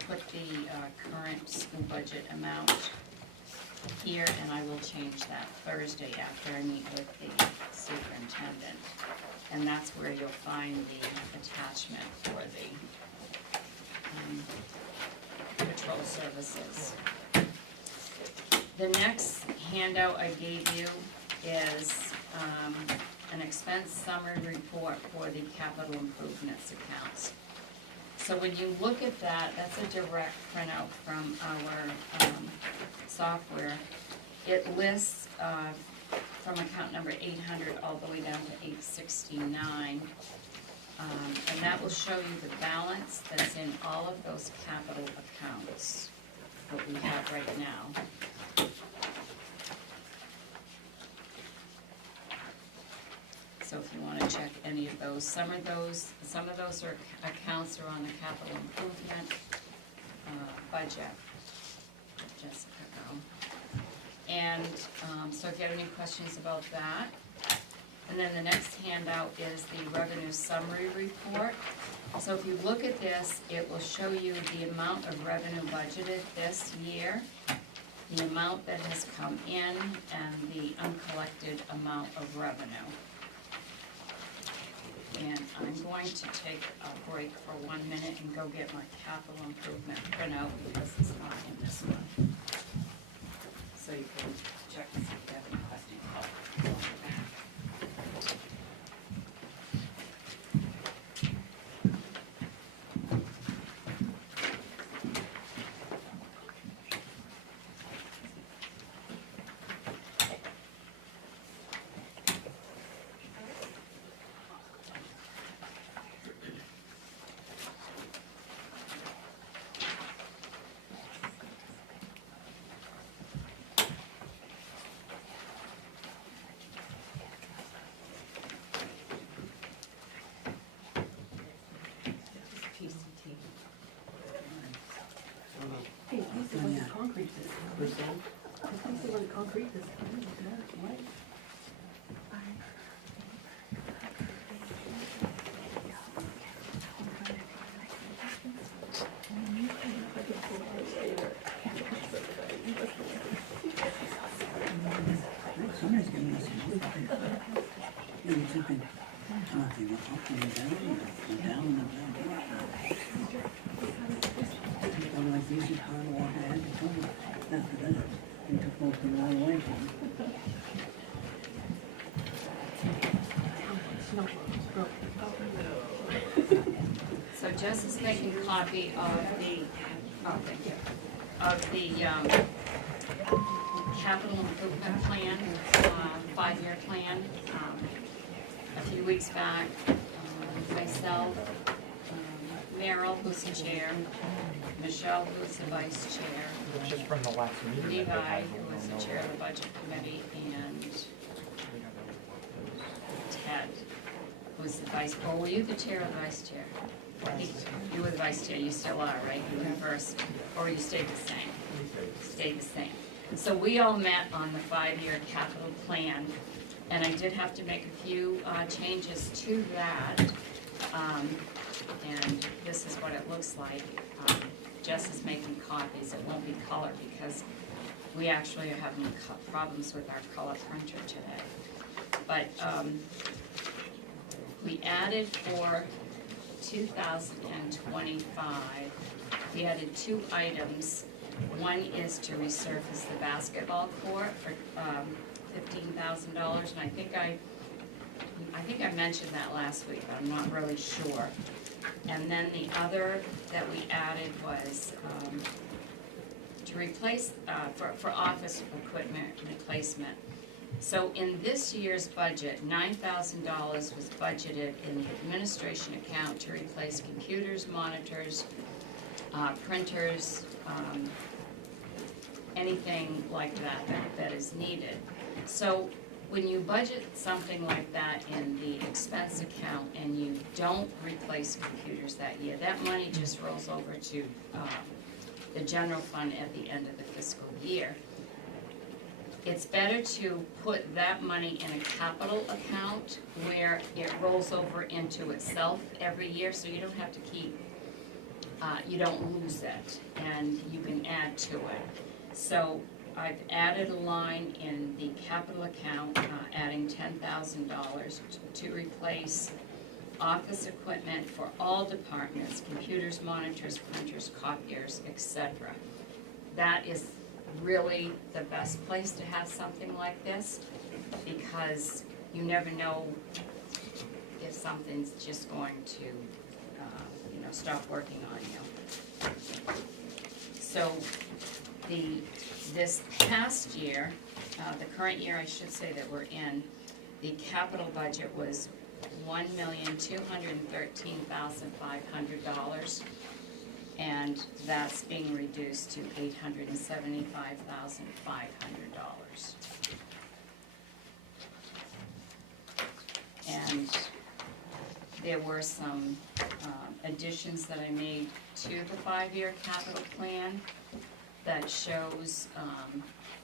put the current school budget amount here, and I will change that Thursday after I meet with the superintendent. And that's where you'll find the attachment for the patrol services. The next handout I gave you is an expense summary report for the capital improvements accounts. So when you look at that, that's a direct printout from our software. It lists from account number 800 all the way down to 869. And that will show you the balance that's in all of those capital accounts. what we have right now. So if you wanna check any of those, some of those are accounts are on the capital improvement, budget. Jessica, go. And, so if you have any questions about that. And then the next handout is the revenue summary report. So if you look at this, it will show you the amount of revenue budgeted this year, the amount that has come in, and the uncollected amount of revenue. And I'm going to take a break for 1 minute and go get my capital improvement printout because it's not in this one. So you can check to see if you have any questions. Hey, at least it wasn't concrete this time. At least it wasn't concrete this time, right? Somebody's giving us a look. Yeah, we're thinking, they were up and down and down. I'm like, this is hard walk I had to come after that. They took most of the long way from me. So Jess is making a copy of the, thank you, of the, capital improvement plan, 5-year plan. A few weeks back, myself, Merrill, who's the chair, Michelle, who's the vice chair, Just from the last meeting. Levi, who was the chair of the budget committee, and Ted, who was the vice, or were you the chair or the vice chair? You were the vice chair, you still are, right? You were first, or you stayed the same? Stayed the same. So we all met on the 5-year capital plan, and I did have to make a few changes to that. And this is what it looks like. Jess is making copies. It won't be color because we actually are having problems with our color printer today. But we added for 2025, we added 2 items. One is to resurface the basketball court for $15,000, and I think I mentioned that last week, but I'm not really sure. And then the other that we added was to replace, for office equipment replacement. So in this year's budget, $9,000 was budgeted in the administration account to replace computers, monitors, printers, anything like that is needed. So when you budget something like that in the expense account and you don't replace computers that year, that money just rolls over to the general fund at the end of the fiscal year. It's better to put that money in a capital account where it rolls over into itself every year, so you don't have to keep, you don't lose it, and you can add to it. So I've added a line in the capital account, adding $10,000 to replace office equipment for all departments, computers, monitors, printers, copiers, etc. That is really the best place to have something like this, because you never know if something's just going to, stop working on you. So this past year, the current year I should say that we're in, the capital budget was $1,213,500. and that's being reduced to $875,500. And there were some additions that I made to the 5-year capital plan that shows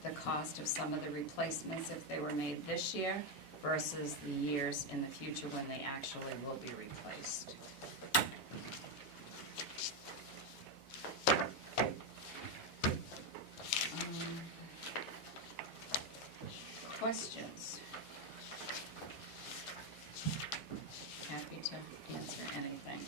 the cost of some of the replacements if they were made this year versus the years in the future when they actually will be replaced. Questions? Happy to answer anything.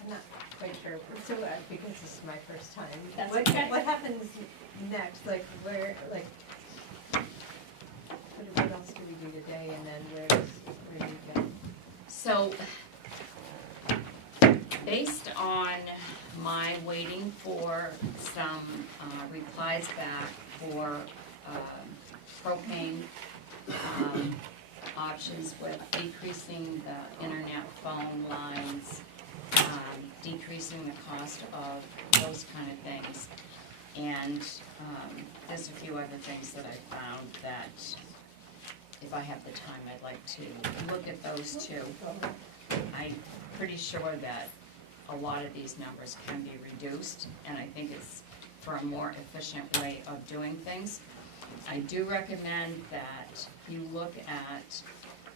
I'm not quite sure, so, because this is my first time. That's What- okay. What happens next, like, where, like, what else do we do today, and then where do we go? So, based on my waiting for some replies back for propane options with decreasing the internet phone lines, decreasing the cost of those kind of things. And there's a few other things that I found that, if I have the time, I'd like to look at those too. I'm pretty sure that a lot of these numbers can be reduced, and I think it's for a more efficient way of doing things. I do recommend that you look at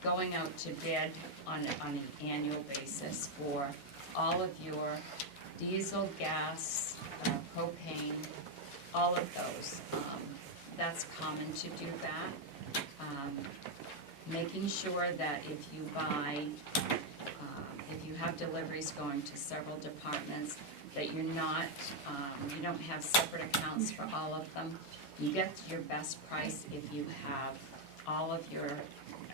going out to bid on an annual basis for all of your diesel, gas, propane, all of those. That's common to do that. Making sure that if you buy, if you have deliveries going to several departments, that you're not, you don't have separate accounts for all of them. You get your best price if you have all of your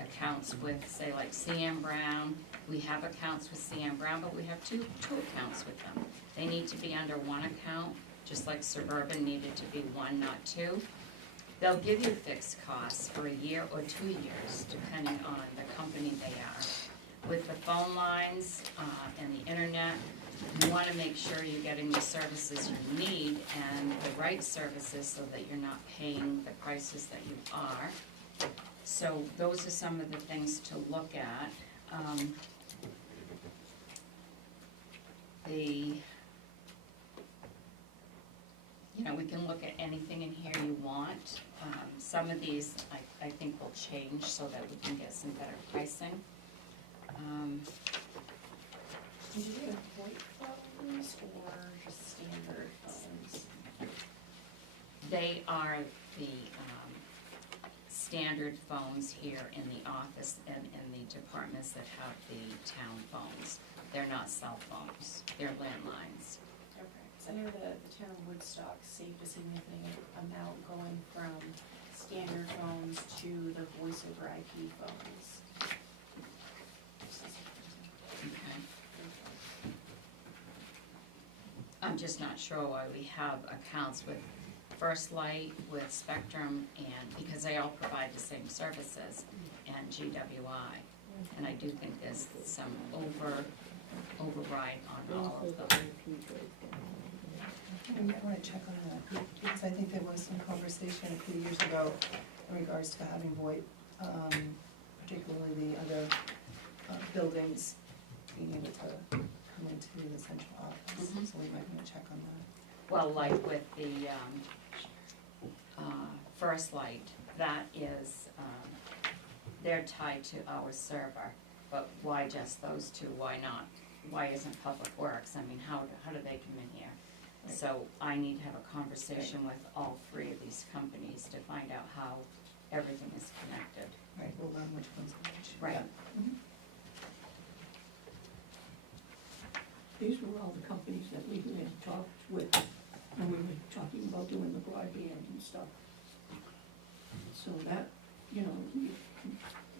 accounts with, say, like CM Brown. We have accounts with CM Brown, but we have two accounts with them. They need to be under one account, just like Suburban needed to be one, not two. They'll give you fixed costs for a year or 2 years, depending on the company they are. With the phone lines and the internet, you want to make sure you're getting the services you need and the right services so that you're not paying the prices that you are. So those are some of the things to look at. You know, we can look at anything in here you want. Some of these I think will change so that we can get some better pricing. Did you do VoIP phones or just standard phones? They are the standard phones here in the office and in the departments that have the town phones. They're not cell phones, they're landlines. Okay, so I know the town of Woodstock saved a significant amount going from standard phones to the voice over IP phones. Okay. I'm just not sure why we have accounts with First Light, with Spectrum, and because they all provide the same services, and GWI. And I do think there's some override on all of them. You might want to check on that, because I think there was some conversation a few years ago in regards to having VoIP, particularly the other buildings being able to come into the central office, Mhm. so we might want to check on that. Well, like with the First Light, that is, they're tied to our server, but why just those two? Why not? Why isn't Public Works? I mean, how do they come in here? So I need to have a conversation with all three of these companies to find out how everything is connected. Right, we'll learn which one's which. Right. Yeah. Mhm. These were all the companies that we had talked with when we were talking about doing the broadband and stuff. So that, you know,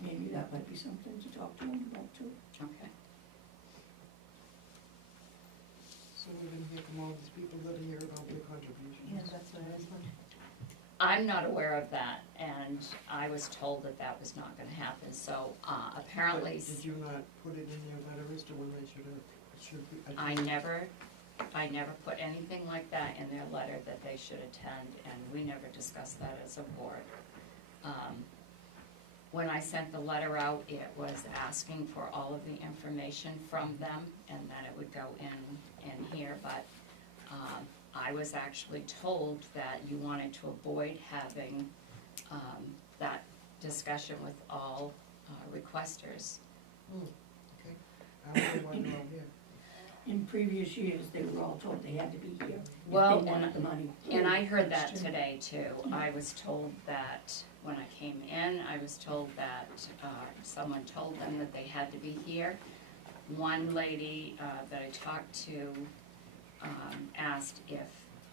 maybe that might be something to talk to them about too. Okay. So we're gonna hear from all these people that are here about their contributions. Yeah, that's what I was wondering. I'm not aware of that, and I was told that that was not gonna happen, so, apparently. But did you not put it in your letter as to when they should be? I never put anything like that in their letter that they should attend, and we never discussed that as a board. When I sent the letter out, it was asking for all of the information from them, and then it would go in here, but, I was actually told that you wanted to avoid having, that discussion with all, requesters. Okay, how do they want it all here? In previous years, they were all told they had to be here if Well, they wanted the money. And I heard that today too. I was told that, when I came in, I was told that, someone told them that they had to be here. One lady, that I talked to, asked if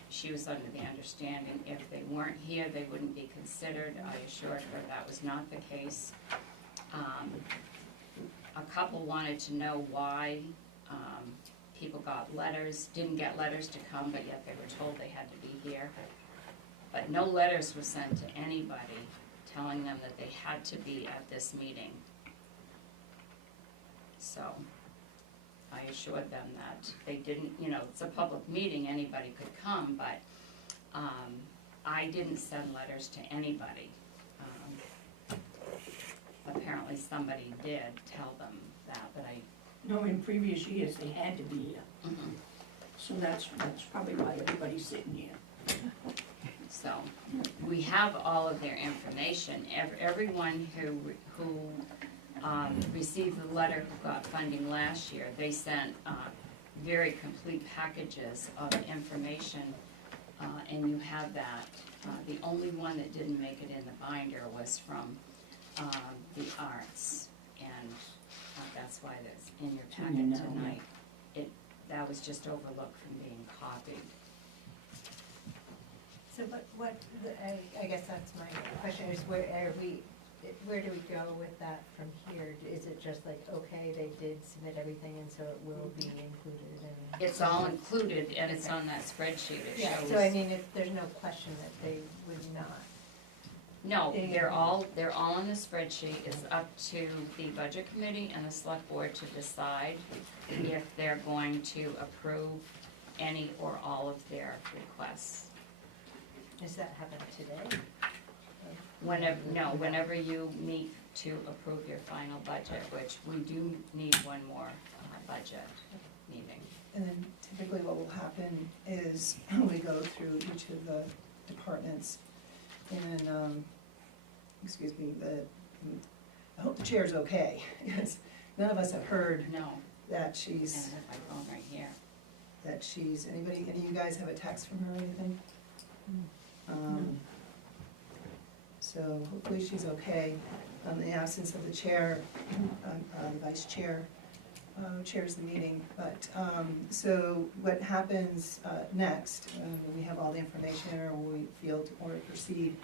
she was under the understanding if they weren't here, they wouldn't be considered. I assured her that was not the case. A couple wanted to know why, people got letters, didn't get letters to come, but yet they were told they had to be here. But no letters were sent to anybody telling them that they had to be at this meeting. So, I assured them that they didn't, you know, it's a public meeting, anybody could come, but, I didn't send letters to anybody. Apparently somebody did tell them that, but I. No, in previous years, they had to be here. So that's probably why everybody's sitting here. So, we have all of their information. Everyone who received the letter who got funding last year, they sent very complete packages of information, and you have that. The only one that didn't make it in the binder was from the arts, and that's why that's in your packet tonight. That was just overlooked from being copied. So I guess that's my question, is where do we go with that from here? Is it just like, okay, they did submit everything and so it will be included in? It's all included, and it's on that spreadsheet, it Yeah, shows. so I mean, there's no question that they would not. No, they're all on the spreadsheet. It's up to the budget committee and the select board to decide if they're going to approve any or all of their requests. Does that happen today? Whenever you meet to approve your final budget, which we do need one more budget meeting. And then typically what will happen is we go through each of the departments and, I hope the chair's okay, because none of us have heard No, that and I she's, have my phone right here. any of you guys have a text from her or anything? So hopefully she's okay. In the absence of the chair, the vice chair, chairs the meeting. But, so what happens next, when we have all the information or when we feel to proceed,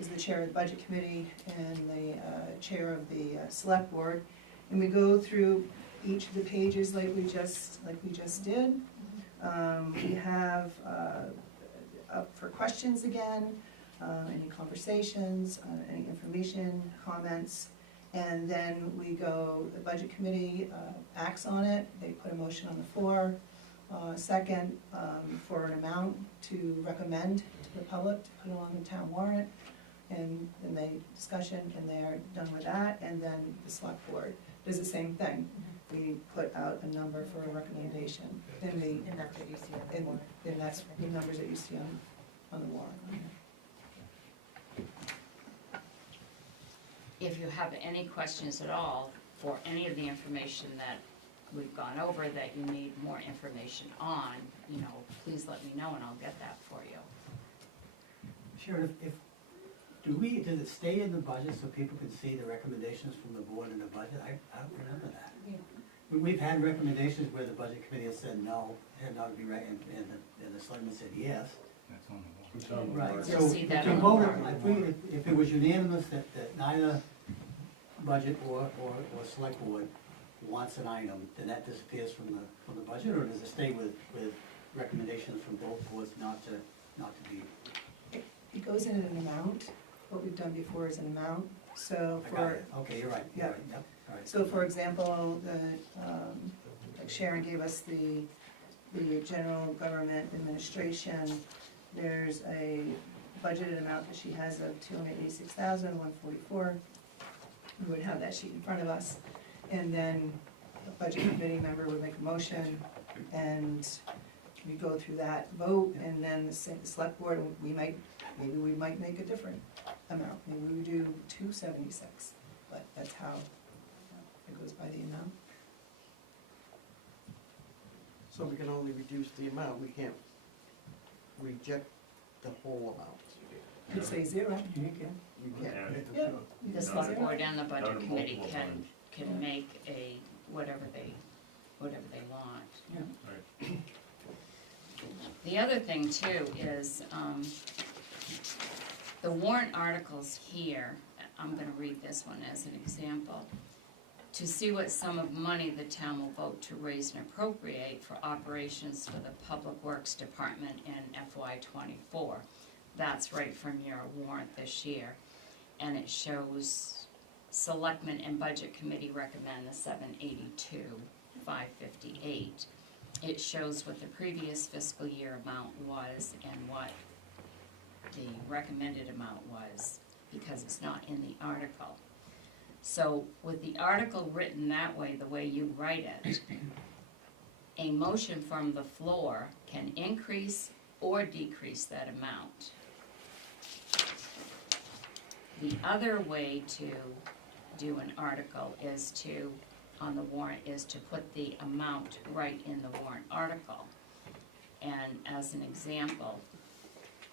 is the chair of the budget committee and the chair of the select board. And we go through each of the pages like we just did. We have up for questions again, any conversations, any information, comments. And then we go, the budget committee acts on it, they put a motion on the floor. Second, for an amount to recommend to the public to put it on the town warrant. And then they discussion, and they're done with that, and then the select board does the same thing. We put out a number for a recommendation, and that's what you see on the warrant. and that's the numbers that you see on the warrant. If you have any questions at all for any of the information that we've gone over that you need more information on, you know, please let me know and I'll get that for you. Sharon, does it stay in the budget so people can see the recommendations from the board in the budget? I don't remember that. We've had recommendations where the budget committee has said no, and not be right, and the selectmen said yes. That's on the wall. It's on the Right, warrant. so You'll see if that you on the voted, warrant. if it was unanimous that neither budget or select board wants an item, then that disappears from the budget, or does it stay with recommendations from both boards not to be? It goes in an amount, what we've done before is an amount, so I got for, it. Okay, you're right, Yeah. you're right, yep, all right. so for example, like Sharon gave us the general government administration, there's a budgeted amount that she has of $286,144. We would have that sheet in front of us, and then a budget committee member would make a motion, and we go through that vote, and then the select board, maybe we might make a different amount, maybe we would do 276, but that's how it goes by the amount. So we can only reduce the amount, we can't reject the whole amount. You could say zero, you can. You can't. Yeah. you The can say select zero. board and the budget Done committee multiple times. can make a, whatever they want. Yeah. Right. The other thing too is, the warrant articles here, I'm gonna read this one as an example. To see what sum of money the town will vote to raise and appropriate for operations for the Public Works Department in FY '24. That's right from your warrant this year. And it shows Selectmen and Budget Committee recommend the $782,558. It shows what the previous fiscal year amount was and what the recommended amount was, because it's not in the article. So with the article written that way, the way you write it, a motion from the floor can increase or decrease that amount. The other way to do an article is to, on the warrant, is to put the amount right in the warrant article. And as an example,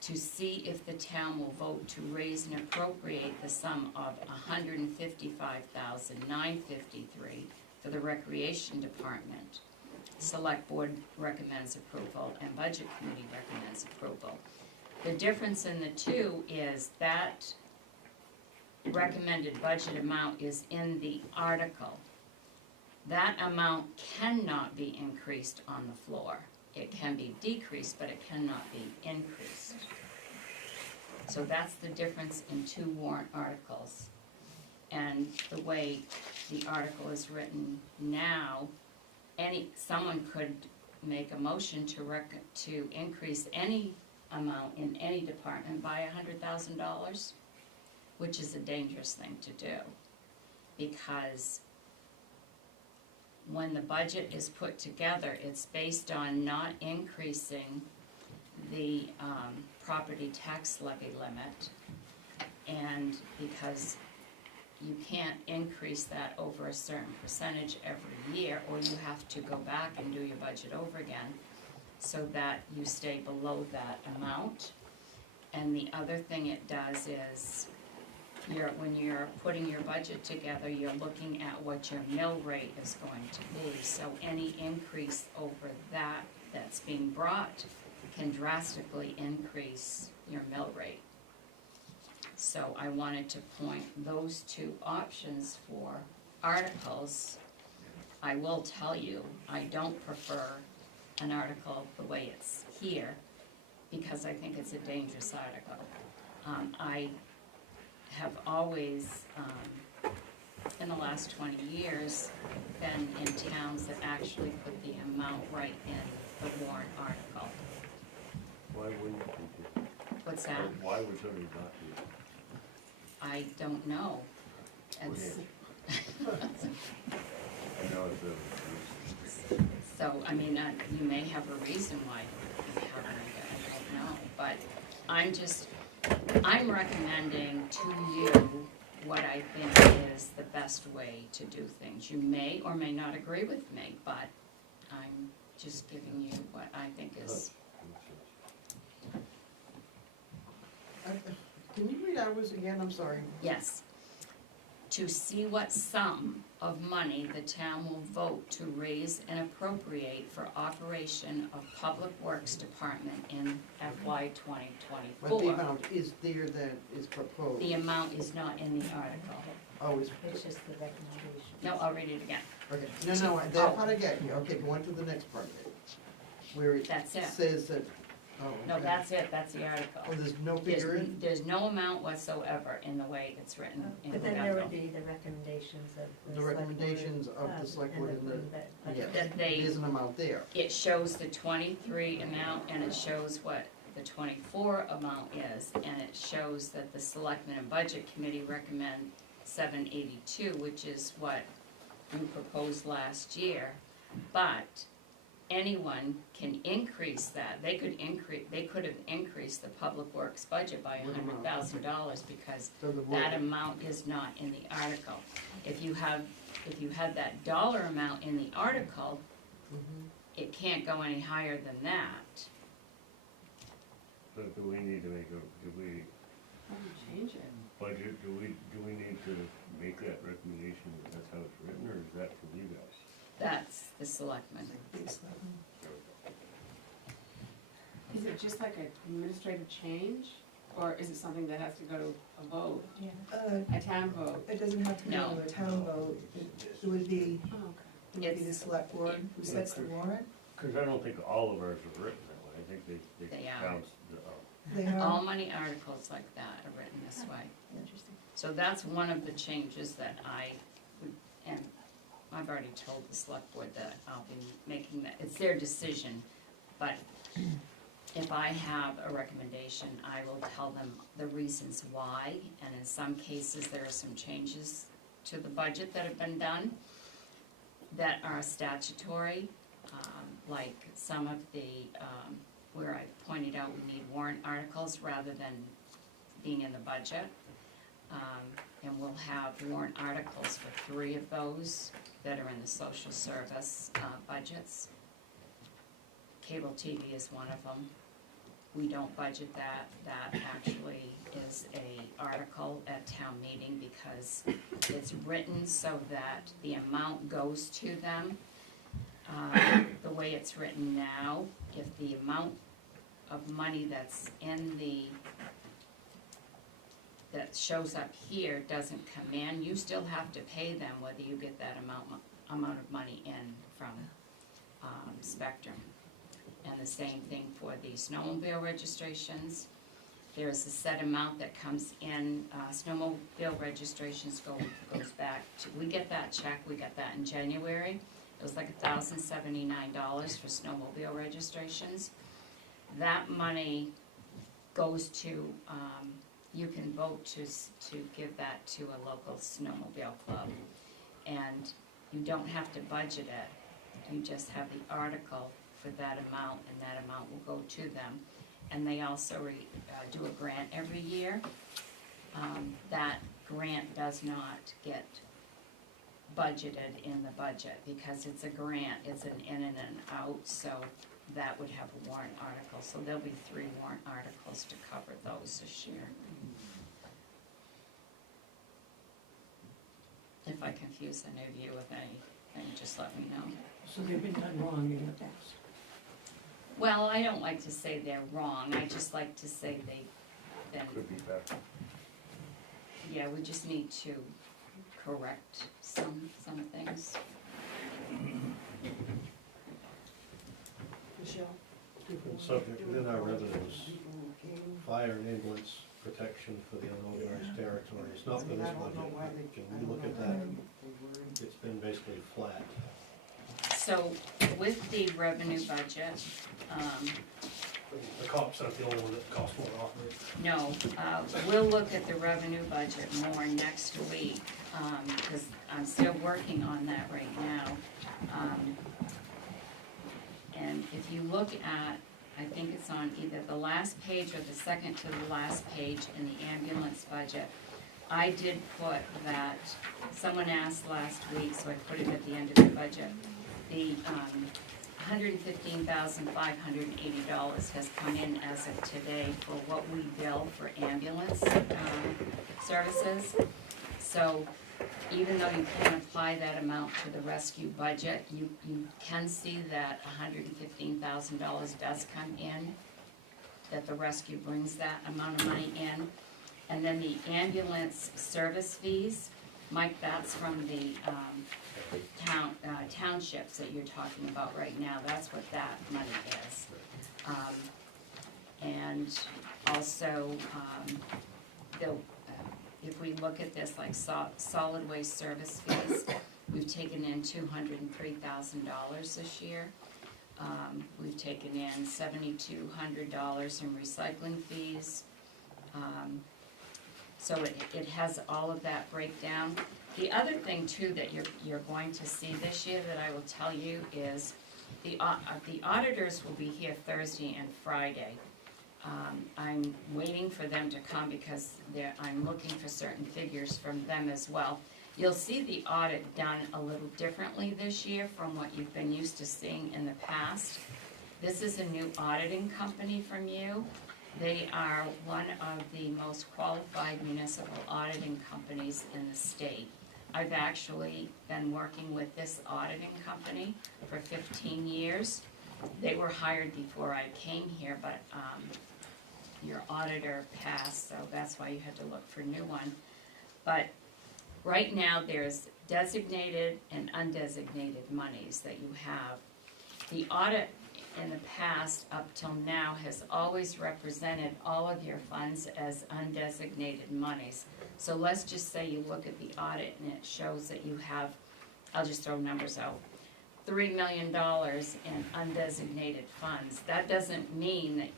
to see if the town will vote to raise and appropriate the sum of $155,953 for the Recreation Department. Select Board recommends approval and Budget Committee recommends approval. The difference in the two is that recommended budget amount is in the article. That amount cannot be increased on the floor. It can be decreased, but it cannot be increased. So that's the difference in two warrant articles. And the way the article is written now, someone could make a motion to increase any amount in any department by $100,000, which is a dangerous thing to do, because when the budget is put together, it's based on not increasing the property tax levy limit, and because you can't increase that over a certain percentage every year, or you have to go back and do your budget over again so that you stay below that amount. And the other thing it does is, when you're putting your budget together, you're looking at what your mill rate is going to be. So any increase over that that's being brought can drastically increase your mill rate. So I wanted to point those two options for articles. I will tell you, I don't prefer an article the way it's here, because I think it's a dangerous article. I have always, in the last 20 years, been in towns that actually put the amount right in the warrant article. Why wouldn't we do? What's that? Why would somebody not do that? I don't know. It's, I know it's a. so, I mean, you may have a reason why you haven't, I don't know, but I'm recommending to you what I think is the best way to do things. You may or may not agree with me, but I'm just giving you what I think is, Can you read ours again? I'm sorry. yes. To see what sum of money the town will vote to raise and appropriate for operation of Public Works Department in FY 2024. But the amount is there that is proposed. The amount is not in the article. Oh, it's, It's just the recommendation. No, I'll read it again. okay, no, that part I get you, okay, go on to the next part of it. Where it That's it. says that, oh. No, okay. that's it, that's the article. Oh, there's no figure in? There's no amount whatsoever in the way it's written in the But then there would article. be the recommendations of the The select board, recommendations of the select board and the, yeah, That they- there's an amount there. It shows the 23 amount and it shows what the 24 amount is, and it shows that the Selectmen and Budget Committee recommend 782, which is what you proposed last year. But anyone can increase that. They could have increased the Public Works budget by $100,000 because So the that word, amount is not in the article. If you had that dollar amount in the article, Mhm. it can't go any higher than that. So do we need to make a, do we Change it. budget, do we need to make that recommendation, that that's how it's written, or is that from you guys? That's the selectmen. Is it just like an administrative change, or is it something that has to go to a vote, a town vote? It doesn't have to be No. a town vote, it would be, Oh, okay. it would be the select board who sets the warrant. Because I don't think all of ours are written that way, I think they They are. count, They have, All money articles like that are written this way. Interesting. So that's one of the changes that I would, and I've already told the select board that I'll be making that, it's their decision. But if I have a recommendation, I will tell them the reasons why. And in some cases, there are some changes to the budget that have been done that are statutory, like some of the, where I pointed out we need warrant articles rather than being in the budget. And we'll have warrant articles for 3 of those that are in the social service budgets. Cable TV is one of them. We don't budget that. That actually is a article at town meeting because it's written so that the amount goes to them. The way it's written now, if the amount of money that's in that shows up here doesn't come in, you still have to pay them whether you get that amount of money in from Spectrum. And the same thing for the snowmobile registrations. There's a set amount that comes in, snowmobile registrations goes back to, we get that check, we got that in January. It was like $1,079 for snowmobile registrations. That money goes to, you can vote to give that to a local snowmobile club. And you don't have to budget it, you just have the article for that amount, and that amount will go to them. And they also do a grant every year. That grant does not get budgeted in the budget because it's a grant, it's an in and an out, so that would have a warrant article. So there'll be 3 warrant articles to cover those this year. If I confuse any of you with anything, just let me know. So they've been done wrong in the past. Well, I don't like to say they're wrong, I just like to say they've been, could be better. yeah, we just need to correct some things. Michelle? Subject within our revenues, fire and ambulance protection for the unorganized territory. It's not for this budget. Can we look at that? It's been basically flat. So with the revenue budget, The cop's not the only one that costs more to operate. no, we'll look at the revenue budget more next week, because I'm still working on that right now. And if you look at, I think it's on either the last page or the second to the last page in the ambulance budget, I did put that, someone asked last week, so I put it at the end of the budget. The $115,580 has come in as of today for what we bill for ambulance services. So even though you can't apply that amount to the rescue budget, you can see that $115,000 does come in, that the rescue brings that amount of money in. And then the ambulance service fees, Mike, that's from the townships that you're talking about right now, that's what that money is. And also, if we look at this, like solid waste service fees, we've taken in $203,000 this year. We've taken in $7,200 in recycling fees. So it has all of that breakdown. The other thing too that you're going to see this year that I will tell you is the auditors will be here Thursday and Friday. I'm waiting for them to come because I'm looking for certain figures from them as well. You'll see the audit done a little differently this year from what you've been used to seeing in the past. This is a new auditing company from you. They are one of the most qualified municipal auditing companies in the state. I've actually been working with this auditing company for 15 years. They were hired before I came here, but your auditor passed, so that's why you had to look for a new one. But right now, there's designated and undesignated monies that you have. The audit in the past, up till now, has always represented all of your funds as undesignated monies. So let's just say you look at the audit and it shows that you have, I'll just throw numbers out, $3 million in undesignated funds. That doesn't mean that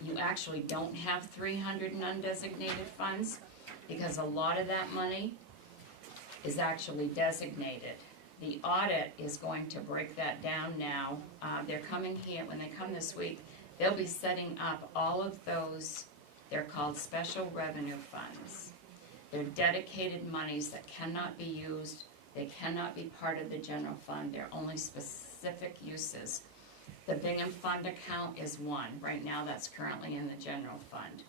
you actually don't have 300 in undesignated funds, because a lot of that money is actually designated. The audit is going to break that down now. They're coming here, when they come this week, they'll be setting up all of those, they're called special revenue funds. They're dedicated monies that cannot be used, they cannot be part of the general fund, they're only specific uses. The Bingham Fund account is one. Right now, that's currently in the general fund.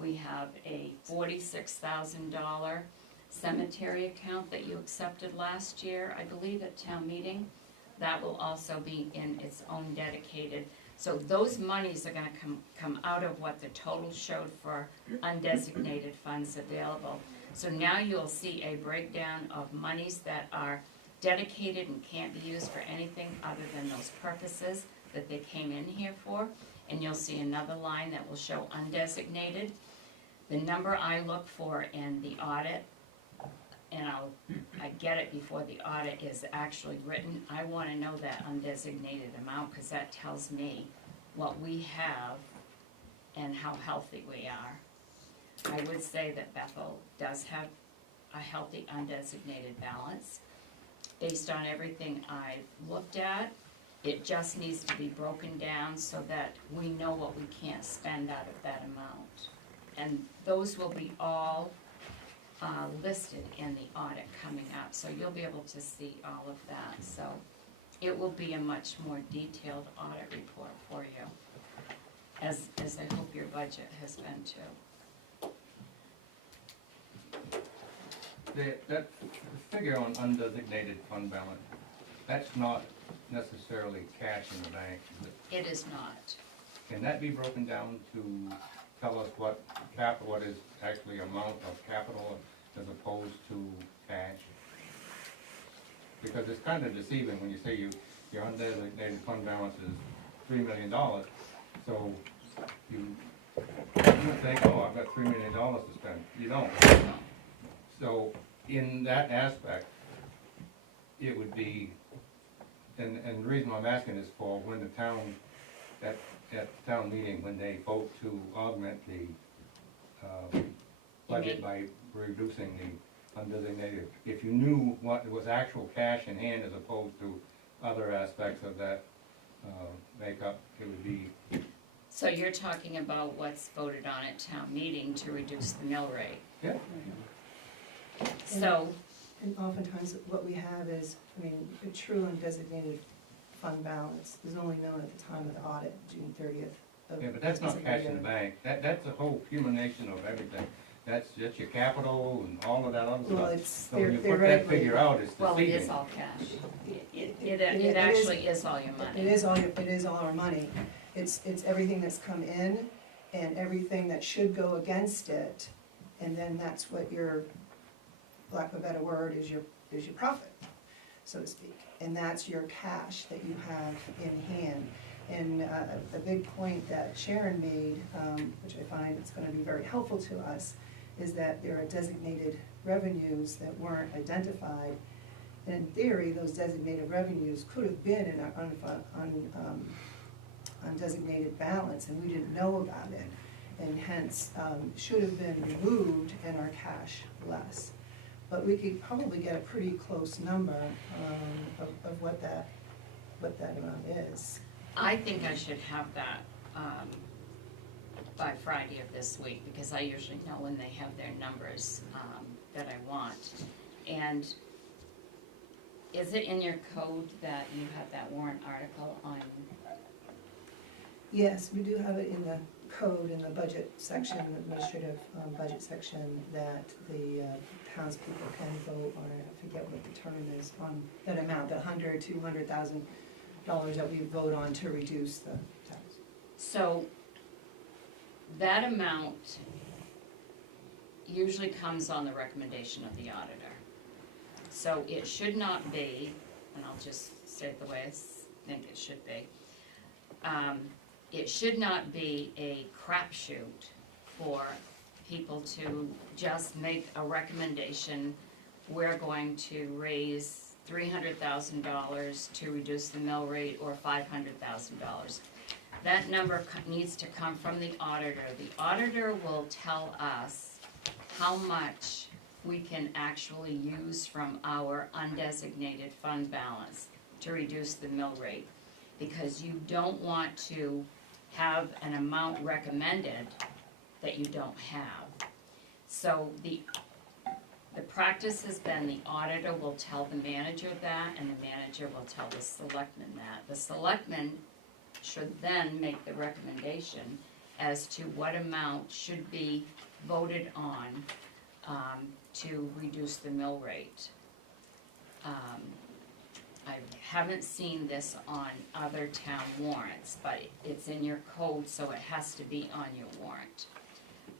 We have a $46,000 cemetery account that you accepted last year, I believe, at town meeting. That will also be in its own dedicated. So those monies are gonna come out of what the total showed for undesignated funds available. So now you'll see a breakdown of monies that are dedicated and can't be used for anything other than those purposes that they came in here for. And you'll see another line that will show undesignated. The number I look for in the audit, and I get it before the audit is actually written, I wanna know that undesignated amount, because that tells me what we have and how healthy we are. I would say that Bethel does have a healthy undesignated balance. Based on everything I've looked at, it just needs to be broken down so that we know what we can't spend out of that amount. And those will be all listed in the audit coming up, so you'll be able to see all of that. So it will be a much more detailed audit report for you, as I hope your budget has been too. That figure on undesignated fund balance, that's not necessarily cash in the bank, is it? It is not. Can that be broken down to tell us what is actually amount of capital as opposed to cash? Because it's kind of deceiving when you say your undesignated fund balance is $3 million, so you think, oh, I've got $3 million to spend. You don't. So in that aspect, it would be, and the reason I'm asking is for when the town, at the town meeting, when they vote to augment the budget by reducing the undesignated, if you knew what was actual cash in hand as opposed to other aspects of that makeup, it would be So you're talking about what's voted on at town meeting to reduce the mill rate? Yeah. So, And oftentimes what we have is, I mean, a true undesignated fund balance is only known at the time of the audit, June 30th. Yeah, but that's not cash in the bank. That's a whole accumulation of everything. That's your capital and all of that other Well, stuff. it's So when you put that theoretically. figure out, it's well, it is deceiving. all cash. It is- actually is all your It money. is all our money. It's everything that's come in and everything that should go against it. And then that's what your, lack of a better word, is your profit, so to speak. And that's your cash that you have in hand. And a big point that Sharon made, which I find it's gonna be very helpful to us, is that there are designated revenues that weren't identified. And in theory, those designated revenues could have been in our undesignated balance, and we didn't know about it. And hence, should have been removed and our cash less. But we could probably get a pretty close number of what that amount is. I think I should have that, by Friday of this week, because I usually know when they have their numbers, that I want. And is it in your code that you have that warrant article on? Yes, we do have it in the code, in the budget section, administrative budget section, that the townspeople can vote on, I forget what the term is, on that amount, the $100,000-$200,000 that we vote on to reduce the tax. So, that amount usually comes on the recommendation of the auditor. So it should not be, and I'll just say it the way I think it should be, it should not be a crapshoot for people to just make a recommendation, we're going to raise $300,000 to reduce the mill rate, or $500,000. That number needs to come from the auditor. The auditor will tell us how much we can actually use from our undesignated fund balance to reduce the mill rate. Because you don't want to have an amount recommended that you don't have. So the practice has been the auditor will tell the manager that, and the manager will tell the selectman that. The selectman should then make the recommendation as to what amount should be voted on to reduce the mill rate. I haven't seen this on other town warrants, but it's in your code, so it has to be on your warrant.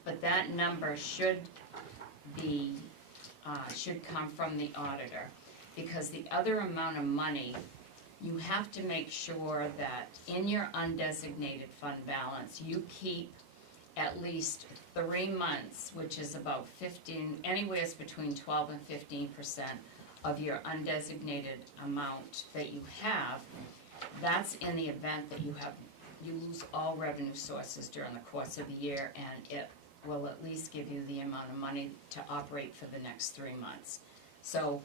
But that number should be, should come from the auditor, because the other amount of money, you have to make sure that in your undesignated fund balance, you keep at least 3 months, which is about 15, anywhere between 12 and 15% of your undesignated amount that you have. That's in the event that you lose all revenue sources during the course of the year, and it will at least give you the amount of money to operate for the next 3 months. So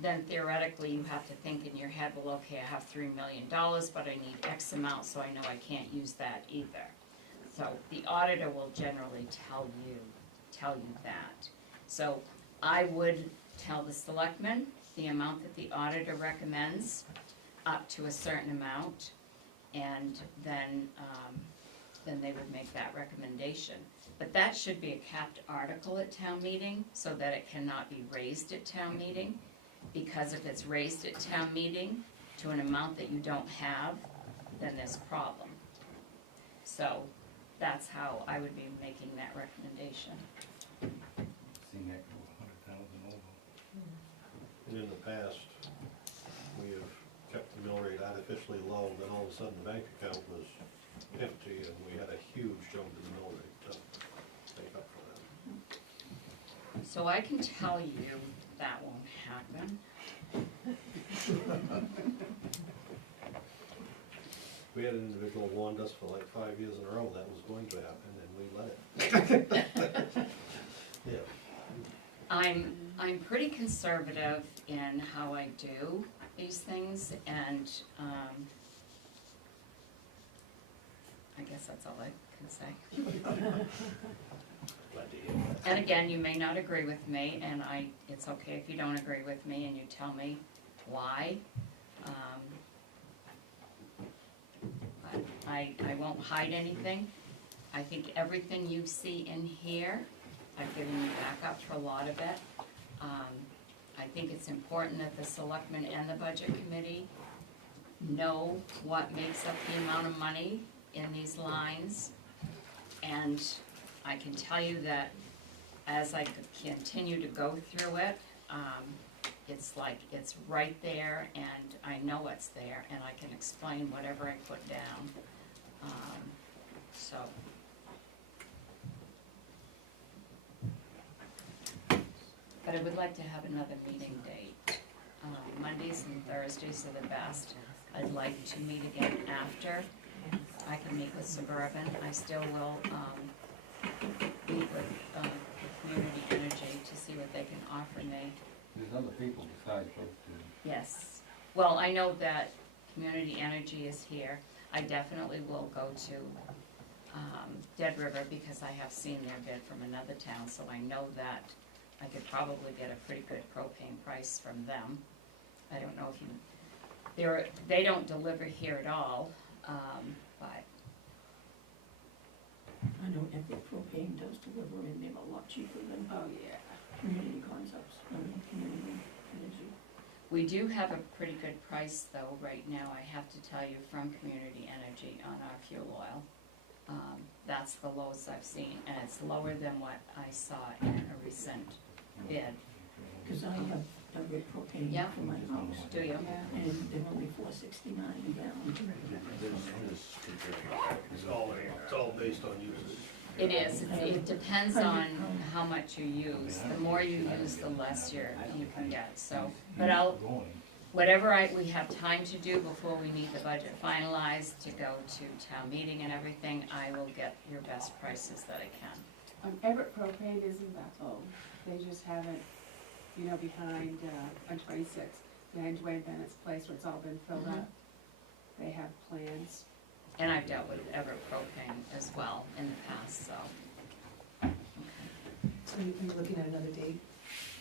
then theoretically, you have to think in your head, well, okay, I have $3 million, but I need X amount, so I know I can't use that either. So the auditor will generally tell you that. So I would tell the selectmen the amount that the auditor recommends, up to a certain amount, and then they would make that recommendation. But that should be a capped article at town meeting, so that it cannot be raised at town meeting, because if it's raised at town meeting to an amount that you don't have, then there's a problem. So that's how I would be making that recommendation. Seen that go 100,000 over. And in the past, we have kept the mill rate artificially low, then all of a sudden the bank account was empty, and we had a huge jump in the mill rate to make up for that. So I can tell you that won't happen. We had an individual warned us for like 5 years in a row that was going to happen, and we let it. Yeah. I'm pretty conservative in how I do these things, and I guess guess that's all I can say. Glad to hear that. And again, you may not agree with me, and it's okay if you don't agree with me and you tell me why. But I won't hide anything. I think everything you see in here, I've given you backup for a lot of it. I think it's important that the selectmen and the budget committee know what makes up the amount of money in these lines. And I can tell you that as I continue to go through it, it's like, it's right there, and I know it's there, and I can explain whatever I put down. So. But I would like to have another meeting date. Mondays and Thursdays are the best. I'd like to meet again after. I can meet with Suburban. I still will meet with Community Energy to see what they can offer me. There's other people besides those two. Yes. Well, I know that Community Energy is here. I definitely will go to Dead River because I have seen their bid from another town, so I know that I could probably get a pretty good propane price from them. I don't know if they don't deliver here at all, but. I know Epic Propane does deliver, and they're a lot cheaper than Oh, yeah. Community Concepts, Community Energy. We do have a pretty good price though right now, I have to tell you, from Community Energy on our fuel oil. That's the lowest I've seen, and it's lower than what I saw in a recent bid. Cause I have Epic Propane Yeah. for my house, Do you? Yeah. and they're only $4.69 a gallon. It's all based on usage. It is, it depends on how much you use. The more you use, the less you can get, so. But whatever we have time to do before we need the budget finalized to go to town meeting and everything, I will get your best prices that I can. Everett Propane is in Bethel. They just have it, you know, behind, on 26, behind Dwayne Bennett's place where it's all been filled up. They have plans. And I've dealt with Everett Propane as well in the past, so. So are you looking at another date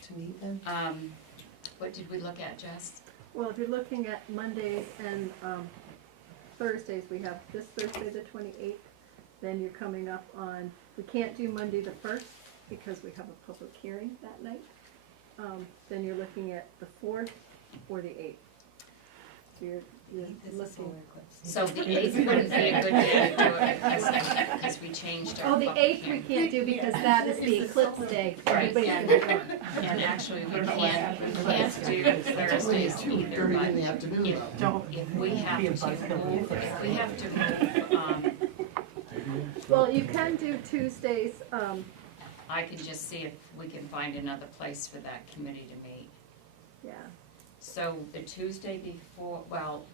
to meet then? What did we look at, Jess? Well, if you're looking at Mondays and Thursdays, we have this Thursday, the 28th. Then you're coming up on, we can't do Monday the 1st because we have a public hearing that night. Then you're looking at the 4th or the 8th. So you're looking. So the 8th wouldn't be a good day to do it because we changed our Oh, the public 8th we hearing. can't do because that is the eclipse day. Right, Everybody's and, gonna be gone. and actually, we can't do Thursdays either, but if we have to move, Well, you can do Tuesdays, I can just see if we can find another place for that committee to meet. yeah. So the Tuesday before, well,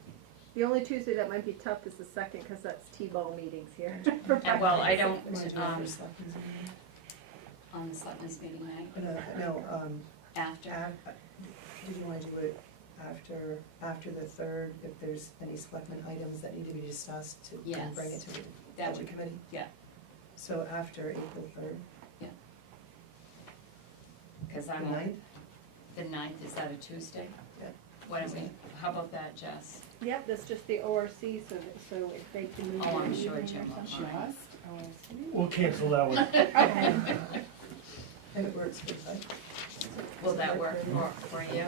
The only Tuesday that might be tough is the 2nd because that's T-ball meetings here. well, I don't, Am I doing it for selectmen's meeting? on the selectmen's meeting night, No, after. did you wanna do it after the 3rd, if there's any selectmen items that need to be discussed to Yes. bring it to the That budget would, committee? yeah. So after April 3rd, Because the I'm, 9th? the 9th, is that a Tuesday? Yeah. What do we, how about that, Jess? Yep, that's just the ORC, so if they can move. Oh, I'm it sure evening Jim or will something. mind. We'll cancel that one. If it works for you. Will that work for you?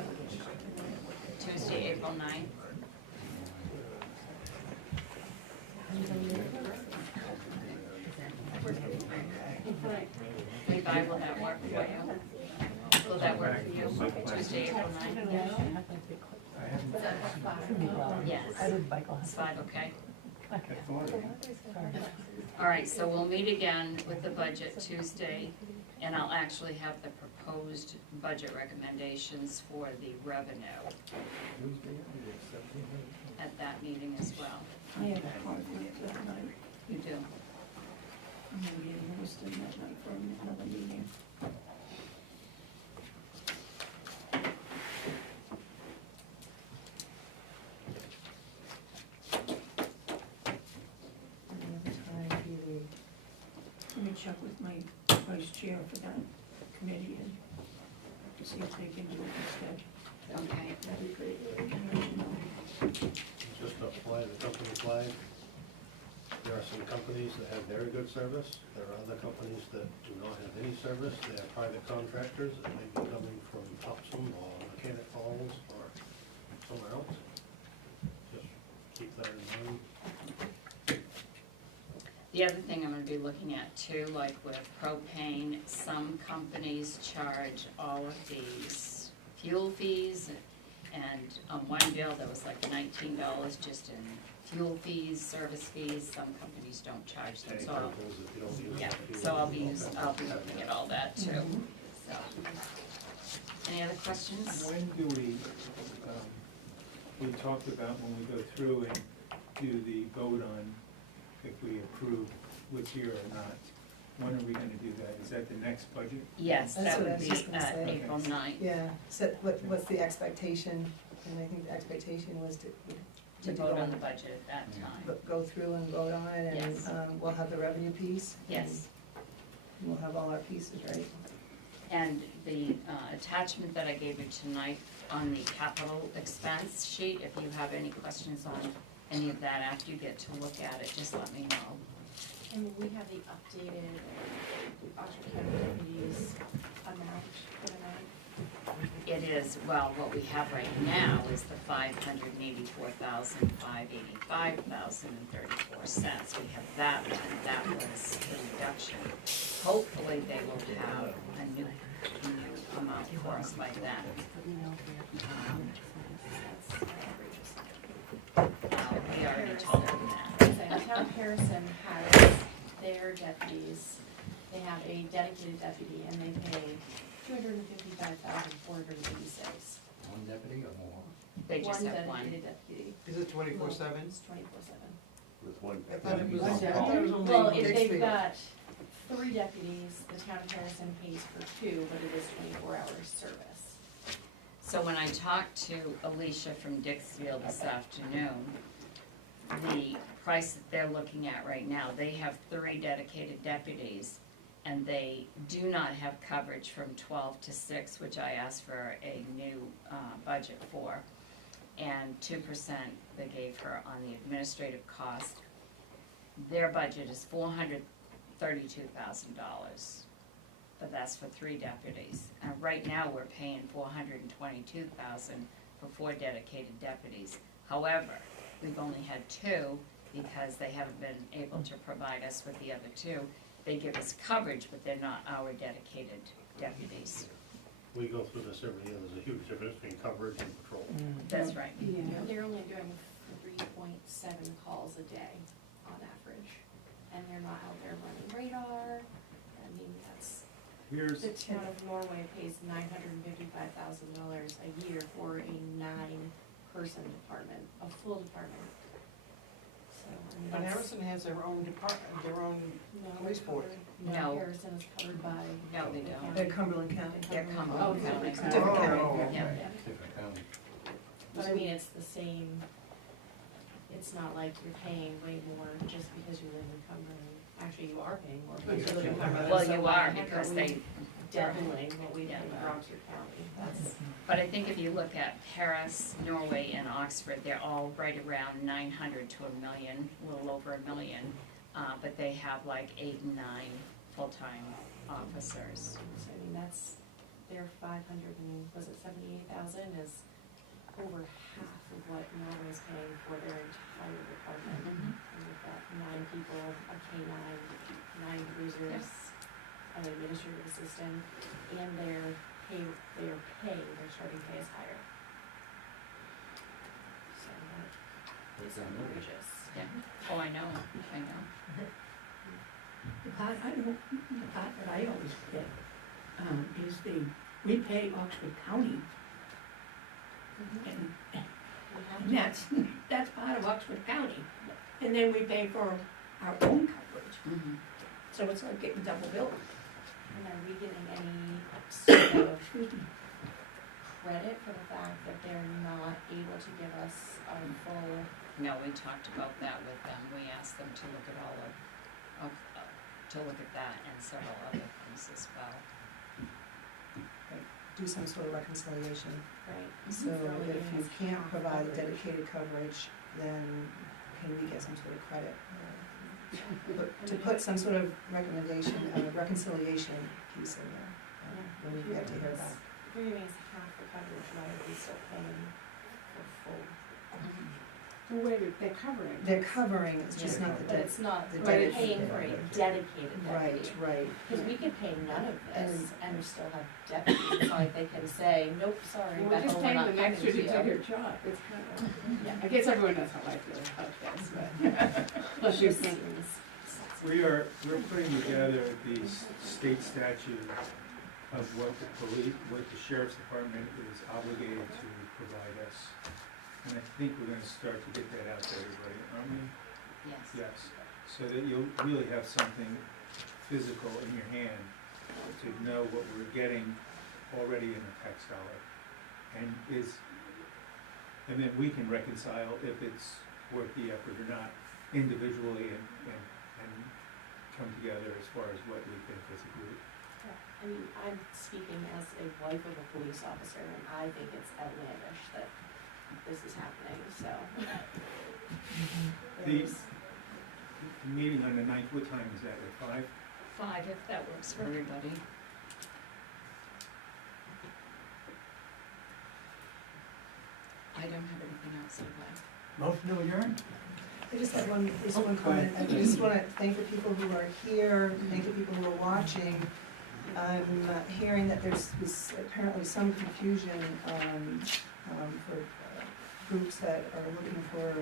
Tuesday, April 9th? Levi, will that work for you? Will that work for you? Tuesday, April 9th? Yes. It's 5, okay? All right, so we'll meet again with the budget Tuesday, and I'll actually have the proposed budget recommendations for the revenue at that meeting as well. I have a conflict that night. You do? I'm gonna be in Lewiston that night for another meeting. Another time. check with my vice chair for that committee and to see if they can do it instead. Okay. That'd be great. Just to apply the company flag, there are some companies that have very good service, there are other companies that do not have any service, they are private contractors that may be coming from Topsom or Mechanic Falls or somewhere else. Just keep that in mind. The other thing I'm gonna be looking at too, like with propane, some companies charge all of these fuel fees, and on one bill, there was like $19 just in fuel fees, service fees, some companies don't charge them, so I'll, Rentals if you don't use yeah, it. so I'll be looking at all that too, so. Any other questions? When do we talked about when we go through and do the vote on if we approve which year or not, when are we gonna do that? Is that the next budget? Yes, That's that what I would was be just gonna say. April 9th, Yeah, so what's the expectation? And I think the expectation was to vote on the budget at that time. go through and vote on it, and Yes. we'll have the revenue piece. Yes. And we'll have all our pieces, right? And the attachment that I gave you tonight on the capital expense sheet, if you have any questions on any of that after you get to look at it, just let me know. And we have the updated Oxford County deputies amount for the night. It is, well, what we have right now is the $584,585.34. We have that one, that was the reduction. Hopefully, they will have a new amount for us by then. We already told them that. The town of Harrison has their deputies, they have a dedicated deputy, and they pay $255,486. One deputy or more? They just have One one. dedicated deputy. Is it 24/7? It's 24/7. With one. I thought it was, One I deputy. thought it was only Well, if Dixfield. they've got 3 deputies, the town of Harrison pays for 2, but it is 24-hour service. So when I talked to Alicia from Dixfield this afternoon, the price that they're looking at right now, they have 3 dedicated deputies, and they do not have coverage from 12 to 6, which I asked for a new budget for, and 2% they gave her on the administrative cost. Their budget is $432,000, but that's for 3 deputies. And right now, we're paying $422,000 for 4 dedicated deputies. However, we've only had 2 because they haven't been able to provide us with the other 2. They give us coverage, but they're not our dedicated deputies. We go through this every year, there's a huge difference between coverage and patrol. That's right. Yeah. They're only doing 3.7 calls a day on average, and they're not out there running radar. I mean, that's, Here's, the town of Norway pays $955,000 a year for a 9-person department, a full department. So, I mean, But that's. Harrison has their own department, their own, No, police force. No. No, Harrison is covered by. No, they don't. At Cumberland County. They're Oh, Cumberland County. It's a different county. Yeah. Different county. But I mean, it's the same, it's not like you're paying way more just because you live in Cumberland. Actually, you are paying more because you live in Cumberland. Well, so you why are, the heck because we they, doubling what we pay Yeah. in Bronxville County, that's. but I think if you look at Paris, Norway, and Oxford, they're all right around 900 to $1 million, a little over $1 million. But they have like 8 and 9 full-time officers. So I mean, that's, their 500 and, was it 78,000 is over half of what Norway's paying for their entire department. And we've got 9 people, a K-9, 9 cruisers, an administrative assistant, and their starting pay is higher. So that is outrageous. Yeah, oh, I know. The part that I always get, is we pay Oxford County, and that's part of Oxford County. And then we pay for our own coverage, so it's like getting double billed. And are we getting any sort of credit for the fact that they're not able to give us a full? No, we talked about that with them. We asked them to look at all of to look at that and several other things as well. Do some sort of reconciliation. Right. So Throwing if in you as can't half provide coverage. dedicated coverage, then can we get some sort of credit? To put some sort of recommendation, reconciliation piece in there, when we get to hear back. If you're giving us half the coverage, why are we still paying for full? Well, wait, they're covering. They're covering, it's just not the But it's not, the we're dedicated- paying for a dedicated Right, deputy. right. Because we could pay none of this and still have deputies, it's not like they can say, nope, sorry, Well, we're just Bethel, we're paying not them coming extra to to do you. your job, it's kind of, Yeah. I guess everyone knows how I feel about this, but. Unless you're thinking. We're putting together the state statute of what the police, what the sheriff's department is obligated to provide us. And I think we're gonna start to get that out to everybody, aren't we? Yes. Yes, so that you'll really have something physical in your hand to know what we're getting already in the tax dollar. And then we can reconcile if it's worth the effort or not individually and come together as far as what we think as a group. I mean, I'm speaking as a wife of a police officer, and I think it's outlandish that this is happening, so. The meeting on the 9th, what time is that, at 5? 5, if that works for everybody. I don't have anything else I'd like. Motion to adjourn? I just have one comment. I just want to thank the people who are here, thank the people who are watching. I'm hearing that there's apparently some confusion for groups that are looking for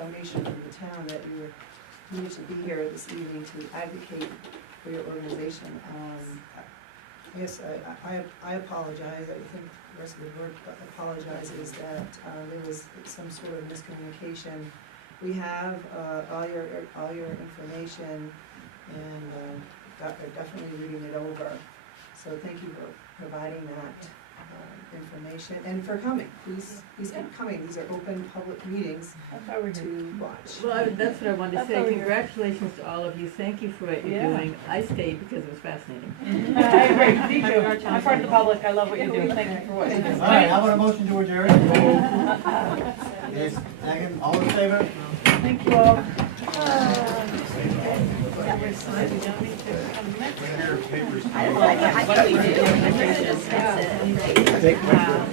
donation from the town, that you need to be here this evening to advocate for your organization. Yes, I apologize. I think the rest of the board apologizes that there was some sort of miscommunication. We have all your information, and they're definitely reading it over. So thank you for providing that information and for coming. Please keep coming. These are open public meetings to watch. Well, that's what I wanted to say. Congratulations to all of you. Thank you for what you're doing. I stayed because it was fascinating. I agree, me too. I'm part of the public, I love what you do, thank you for what you do. All right, how about a motion to adjourn? Yes, second, all in favor? Thank you all. I think we do.